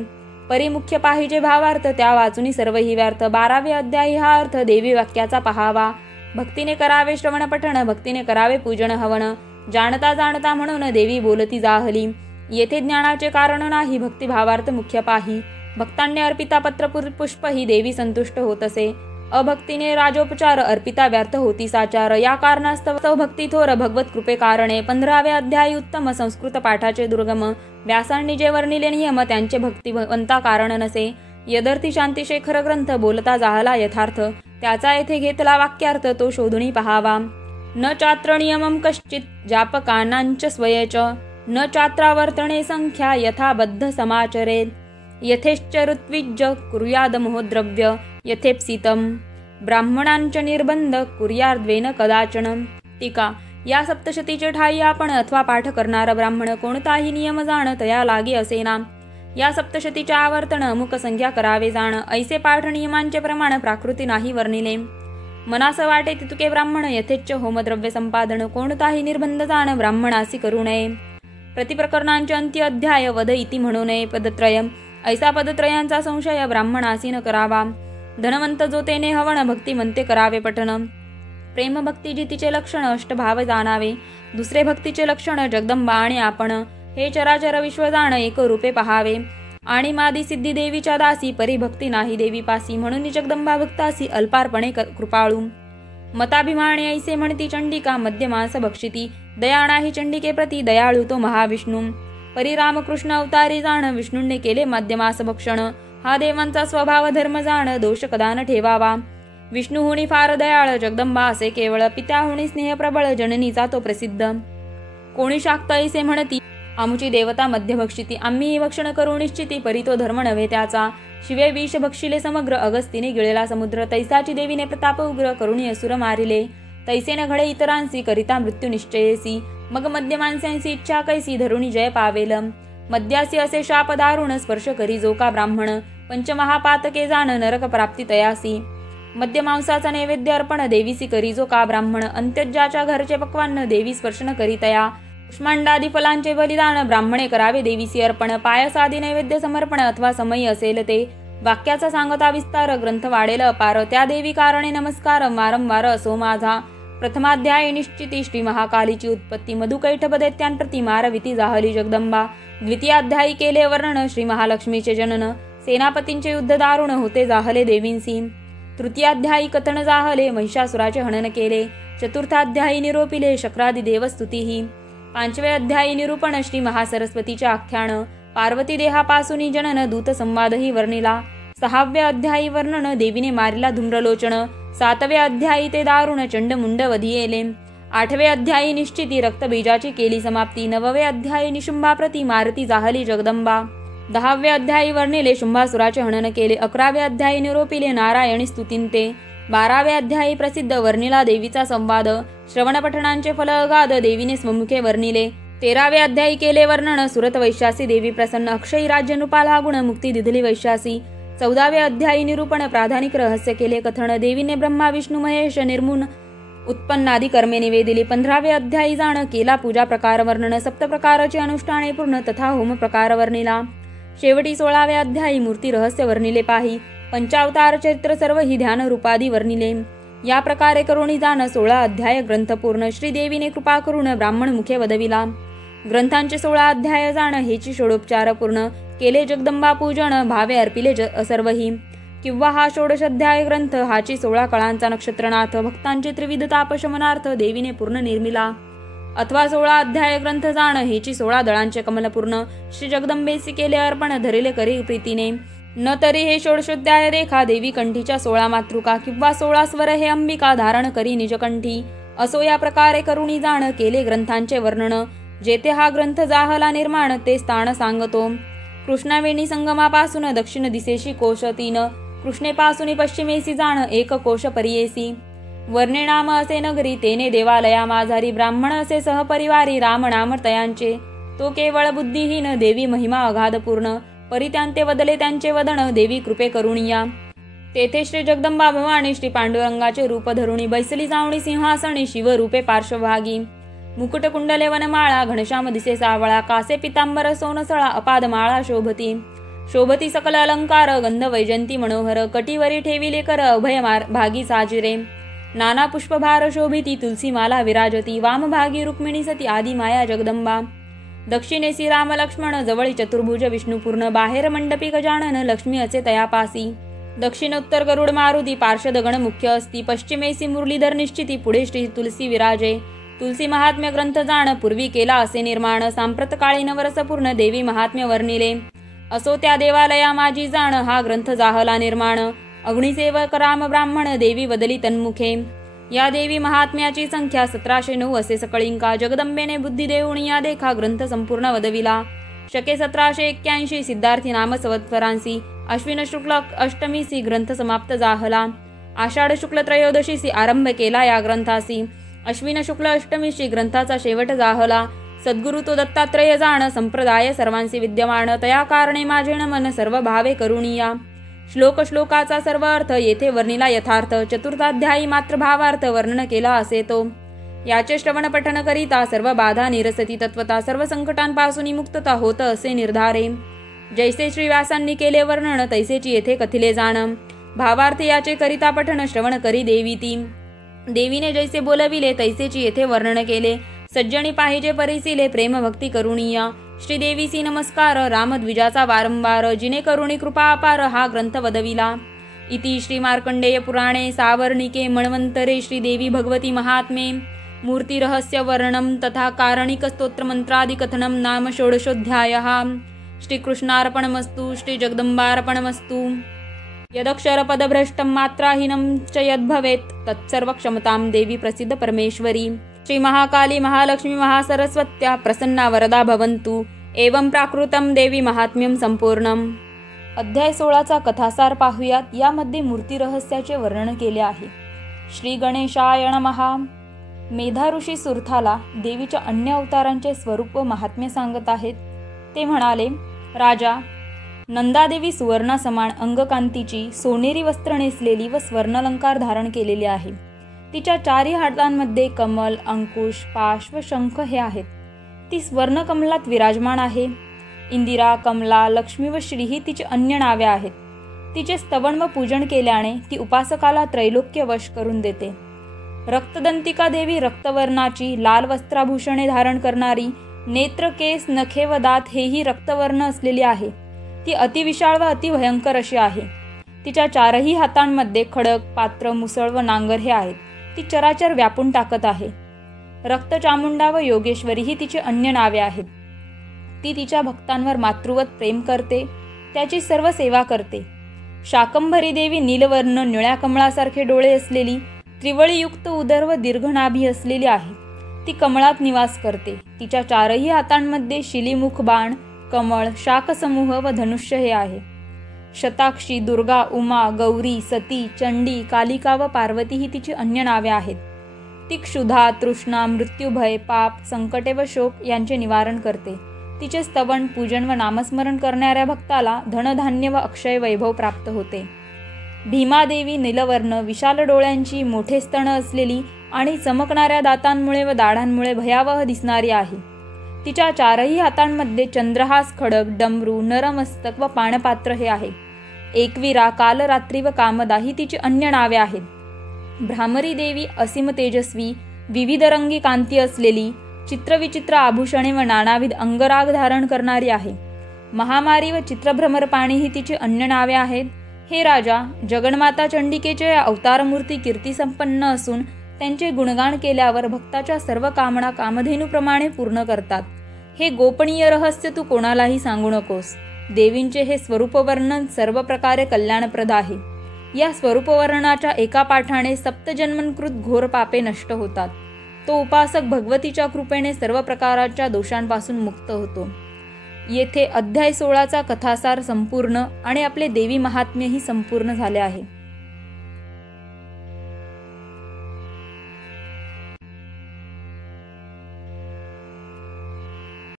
परिमुख्य पाहिजे भावार्थ त्या वाचुनी सर्व ही व्यर्थ. 12वे अध्यायी हा अर्थ देवी वाक्याचा पहावा. भक्तीने करावे श्रवण पठण, भक्तीने करावे पूजन हवन. जाणता जाणता म्हणून देवी बोलती जाहली, येथे ज्ञानाचे कारण नाही भक्ती भावार्थ मुख्य पाही. भक्तांनी अर्पिता पत्र पुष्प ही देवी संतुष्ट होत असे. अभक्तीने राजोपचार अर्पिता व्यर्थ होती साचार, या कारणास्तव भक्ती थोर भगवत कृपे कारणे. 15वे अध्यायी उत्तम संस्कृत पाठाचे दुर्गम, व्यासांनी जे वर्णिले नियम त्यांचे भक्तिवंता कारण नसे. यदर्थी शांतिशेखर ग्रंथ बोलता जाहला यथार्थ, त्याचा येथे घेतला वाक्यार्थ तो शोधुनी पहावा. न चात्र नियमं कश्चित जापकानांच स्वयेच, न चात्रावर्तने संख्या यथाबद्ध समाचरेत. यथेश्च ऋत्विज कुर्याद मोहद्रव्य यथेप्सितम, ब्राह्मणांच निर्बंध कुर्याद्वेन कदाचन. टीका. या सप्तशतीचे ठाई आपण अथवा पाठ करणारा ब्राह्मण कोणताही नियम जाण तया लागे असेना. या सप्तशतीच्या आवर्तन अमुक संख्या करावे जाण, ऐसे पाठ नियमांचे प्रमाण प्राकृती नाही वर्णिले. मनास वाटे तितुके ब्राह्मण यथेच्छ होमद्रव्य संपादन, कोणताही निर्बंध जाण ब्राह्मणासी करू नये. प्रतिप्रकरणांचे अंत्य अध्याय वद इति म्हणू नये. पदत्रय ऐसा पदत्रयांचा संशय ब्राह्मणासी न करावा. धनवंत जो तेने हवण, भक्ती म्हणते करावे पठन. प्रेम भक्ती जितीचे लक्षण अष्टभाव जाणावे. दुसरे भक्तीचे लक्षण जगदंबा आणि आपण, हे चराचर विश्व जाण एक रूपे पहावे. आणि मादी सिद्धी देवीच्या दासी, परिभक्ती नाही देवीपासी, म्हणून जगदंबा भक्तासी अल्पार्पणे कृपाळू. मताभिमानी ऐसे म्हणती चंडिका मध्यमांस भक्षिती, दया नाही चंडिके प्रती दयाळू तो महाविष्णू. परिरामकृष्ण अवतारी जाण विष्णूंनी केले मध्यमास भक्षण, हा देवांचा स्वभाव धर्म जाण दोष कदा न ठेवावा. विष्णुहुनी फार दयाळ जगदंबा असे केवळ, पित्याहुनी स्नेह प्रबळ जननीचा तो प्रसिद्ध. कोणी शाक्त ऐसे म्हणती आमुची देवता मध्य भक्षिती, आम्ही भक्षण करू निश्चिती, परी तो धर्म नव्हे त्याचा. शिवे विष भक्षिले समग्र अगस्तीने गिळेला समुद्र, तैसाची देवीने प्रताप उग्र करुणी असुर मारिले. तैसेन घडे इतरांसी करिता मृत्यू निश्चयेसी, मग मध्य माणसांची इच्छा कैसी धरुणी जय पावेल. मद्यासी असे शाप दारुण स्पर्श करी जो का ब्राह्मण, पंचमहापातके जाण नरक प्राप्ती तयासी. मध्य मांसाचा नैवेद्य अर्पण देवीसी करी जो का ब्राह्मण, अंत्यज्याच्या घरचे पक्वान्न देवी स्पर्शन करी तया. कुष्मांडादी फलांचे बलिदान ब्राह्मणे करावे देवीसी अर्पण, पायसादी नैवेद्य समर्पण अथवा समयी असेल ते. वाक्याचा सांगता विस्तार ग्रंथ वाढेल अपार, त्या देवी कारणे नमस्कार वारंवार असो माझा. प्रथमाध्याय निश्चिती श्री महाकालीची उत्पत्ती, मधुकैटभ दैत्यांप्रती मारविती जाहली जगदंबा. द्वितीयाध्यायी केले वर्णन श्री महालक्ष्मीचे जनन, सेनापतींचे युद्ध दारुण होते जाहले देवींसी. तृतीयाध्यायी कथन जाहले महिषासुराचे हनन केले. चतुर्थाध्यायी निरोपिले शक्रादी देवस्तुतीही. 5वे अध्यायी निरूपण श्री महासरस्वतीचे आख्यान, पार्वती देहापासून जनन दूत संवादही वर्णिला. 6वे अध्यायी वर्णन देवीने मारिला धूम्रलोचन. 7वे अध्यायी ते दारुण चंडमुंड वधियेले. 8वे अध्यायी निश्चिती रक्तबीजाची केली समाप्ती. 9वे अध्यायी निशुंभाप्रती मारती जाहली जगदंबा. 10वे अध्यायी वर्णिले शुंभासुराचे हनन केले. 11वे अध्यायी निरोपिले नारायणी स्तुतींते. 12वे अध्यायी प्रसिद्ध वर्णिला देवीचा संवाद. श्रवणपठणांचे फल अगाध देवीने स्वमुखे वर्णिले. 13वे अध्यायी केले वर्णन सुरत वैश्यासी देवी प्रसन्न. अक्षयी राज्य नृपाला गुण मुक्ती दिधली वैश्यासी. 14वे अध्यायी निरूपण प्राधानिक रहस्य केले कथन. देवीने ब्रह्मा विष्णू महेश निर्मुन उत्पन्नादी कर्मे निवेदिली. 15वे अध्यायी जाण केला पूजा प्रकार वर्णन. 7 प्रकारचे अनुष्ठाने पूर्ण तथा होम प्रकार वर्णिला. शेवटी 16वे अध्यायी मूर्ती रहस्य वर्णिले पाही. पंचावतार चरित्र सर्व ही ध्यान रूपादी वर्णिले. या प्रकारे करुणी जाण 16 अध्याय ग्रंथ पूर्ण. श्रीदेवीने कृपा करून ब्राह्मण मुखे वदविला. ग्रंथांचे 16 अध्याय जाण हेची षोडोपचार पूर्ण. केले जगदंबा पूजन भावे अर्पिले सर्वही. किंवा हा षोडशाध्याय ग्रंथ हाची 16 कळांचा नक्षत्रनाथ. भक्तांचे त्रिविध तापशमनार्थ देवीने पूर्ण निर्मिला. अथवा 16 अध्याय ग्रंथ जाण हेची 16 दळांचे कमल पूर्ण. श्री जगदंबेसी केले अर्पण धरिले करी प्रीतीने. न तरी हे षोडशोध्याय रेखा देवी कंठीच्या 16 मातृका. किंवा 16 स्वर हे अंबिका धारण करी निजकंठी. असो या प्रकारे करुणी जाण केले ग्रंथांचे वर्णन. जेथे हा ग्रंथ जाहला निर्माण ते स्थान सांगतो. कृष्णावेणी संगमापासून दक्षिण दिशेशी कोश 3. कृष्णेपासून पश्चिमेसी जाण 1 कोश परियेसी. वर्णे नाम असे नगरी तेने देवालया माझारी. ब्राह्मण असे सहपरिवारी राम नाम तयांचे. तो केवळ बुद्धिहीन देवी महिमा अगाध पूर्ण. परित्यांते वदले त्यांचे वदन देवी कृपे करुणिया. तेथे श्री जगदंबा भवानी श्री पांडुरंगाचे रूप धरुणी. बैसली जावणी सिंहासनी शिवरूपे पार्श्वभागी. मुकुट कुंडले वनमाळा घनश्याम दिसे सावळा. कासे पितांबर सोनसळा अपाद माळा शोभती. शोभती सकल अलंकार गंध वैजंती मनोहर. कटीवरी ठेविले कर अभय भागी साजिरे. नाना पुष्पभार शोभिती तुलसी माला विराजती. वामभागी रुक्मिणी सती आदी माया जगदंबा. दक्षिणेसी राम लक्ष्मण जवळी चतुर्भुज विष्णुपूर्ण. बाहेर मंडपी गजानन लक्ष्मी असे तयापासी. दक्षिणोत्तर गरुड मारुती पार्षद गण मुख्य असती. पश्चिमेसी मुरलीधर निश्चिती पुढे श्री तुलसी विराजे. तुलसी महात्म्य ग्रंथ जाण पूर्वी केला असे निर्माण. सांप्रत काळी नवरसपूर्ण देवी महात्म्य वर्णिले. असो त्या देवालया माझी जाण हा ग्रंथ जाहला निर्माण. अग्निसेवक राम ब्राह्मण देवी वदली तन्मुखे. या देवी महात्म्याची संख्या 1709 असे सकळिंका. जगदंबेने बुद्धी देऊणी या देखा ग्रंथ संपूर्ण वदविला. शके 1781 सिद्धार्थी नाम संवत्सरांसी. अश्विन शुक्ल अष्टमीसी ग्रंथ समाप्त जाहला. आषाढ शुक्ल त्रयोदशीसी आरंभ केला या ग्रंथासी. अश्विन शुक्ल अष्टमीशी ग्रंथाचा शेवट जाहला. सद्गुरु तो दत्तात्रय जाण संप्रदाय सर्वांसी विद्यमान. तया कारणे माझे नमन सर्व भावे करुणिया. श्लोक श्लोकाचा सर्व अर्थ येथे वर्णिला यथार्थ. चतुर्थाध्यायी मात्र भावार्थ वर्णन केला असे तो. याचे श्रवण पठन करिता सर्व बाधा निरसती तत्वता. सर्व संकटांपासून मुक्तता होत असे निर्धारे. जैसे श्री व्यासांनी केले वर्णन तैसेची येथे कथिले जाण. भावार्थ याचे करिता पठन श्रवण करी देवी ती. देवीने जैसे बोलविले तैसेची येथे वर्णन केले. सज्जनी पाहिजे परिसिले प्रेम भक्ती करुणिया. श्रीदेवीसी नमस्कार रामद्विजाचा वारंवार. जिने करुणी कृपा अपार हा ग्रंथ वदविला. इति श्री मार्कंडेय पुराणे सावर्णिके मन्वंतरे श्रीदेवी भगवती महात्मे मूर्ति रहस्य वर्णनम तथा कारणिक स्तोत्र मंत्रादि कथनम नाम षोडशोध्यायः. श्रीकृष्णार्पणमस्तु. श्री जगदंबार्पणमस्तु. यदक्षरपदभ्रष्टं मात्राहीनं च यद्भवेत् तत्सर्व क्षमतां देवी प्रसिद्ध परमेश्वरी. श्री महाकाली महालक्ष्मी महासरस्वत्या प्रसन्ना वरदा भवन्तु. एवं प्राकृतं देवी महात्म्यं संपूर्णम. अध्याय 16चा कथासार पाहूयात. यामध्ये मूर्ती रहस्याचे वर्णन केले आहे. श्री गणेशाय नमः. मेधा ऋषी सुरथाला देवीच्या अन्य अवतारांचे स्वरूप व महात्म्य सांगत आहेत. ते म्हणाले, राजा, नंदादेवी सुवर्णा समान अंगकांतीची सोनेरी वस्त्र नेसलेली व स्वर्णालंकार धारण केलेली आहे. तिच्या 4 हातांमध्ये कमल, अंकुश, पाश व शंख हे आहेत. ती स्वर्ण कमलात विराजमान आहे. इंदिरा, कमला, लक्ष्मी व श्री ही तिची अन्य नावे आहेत. तिचे स्तवन व पूजन केल्याने ती उपासकाला त्रैलोक्य वश करून देते. रक्तदंतिका देवी रक्तवर्णाची, लाल वस्त्राभूषणे धारण करणारी, नेत्र, केस, नखे व दात हेही रक्तवर्ण असलेली आहे. ती अतिविशाळ व अतिभयंकर अशी आहे. तिच्या 4ही हातांमध्ये खडक, पात्र, मुसळ व नांगर हे आहेत. ती चराचर व्यापून टाकत आहे. रक्तचामुंडा व योगेश्वरी ही तिची अन्य नावे आहेत. ती तिच्या भक्तांवर मातृवत प्रेम करते, त्याची सर्व सेवा करते. शाकंभरी देवी नीलवर्ण, निळ्या कमळासारखे डोळे असलेली, त्रिवळीयुक्त उदर व दीर्घनाभी असलेली आहे. ती कमळात निवास करते. तिच्या 4ही हातांमध्ये शिलीमुख बाण, कमळ, शाकसमूह व धनुष्य हे आहे. शताक्षी, दुर्गा, उमा, गौरी, सती, चंडी, कालिका व पार्वती ही तिची अन्य नावे आहेत. ती क्षुधा, तृष्णा, मृत्युभय, पाप, संकटे व शोक यांचे निवारण करते. तिचे स्तवन, पूजन व नामस्मरण करणाऱ्या भक्ताला धनधान्य व अक्षय वैभव प्राप्त होते. भीमादेवी नीलवर्ण, विशाल डोळ्यांची, मोठे स्तन असलेली आणि चमकणाऱ्या दातांमुळे व दाढांमुळे भयावह दिसणारी आहे. तिच्या चारही हातांमध्ये चंद्रहास, खडग, डमरू, नरमस्तक व पाणपात्र हे आहे. एकवीरा, कालरात्री व कामदा ही तिची अन्य नावे आहेत. भ्रामरी देवी असीम तेजस्वी, विविध रंगी कांती असलेली, चित्रविचित्र आभूषणे व नानाविध अंगराग धारण करणारी आहे. महामारी व चित्रभ्रमरपाणी ही तिची अन्य नावे आहेत. हे राजा, जगन्माता चंडिकेचे अवतारमूर्ती कीर्तिसंपन्न असून त्यांचे गुणगान केल्यावर भक्ताच्या सर्व कामना कामधेनूप्रमाणे पूर्ण करतात. हे गोपनीय रहस्य तू कोणालाही सांगू नकोस. देवींचे हे स्वरूपवर्णन सर्व प्रकारे कल्याणप्रद आहे. या स्वरूपवर्णनाच्या एका पाठाने सप्तजन्मकृत घोर पापे नष्ट होतात. तो उपासक भगवतीच्या कृपेने सर्व प्रकारच्या दोषांपासून मुक्त होतो. येथे अध्याय 16चा कथासार संपूर्ण आणि आपले देवी महात्म्यही संपूर्ण झाले आहे.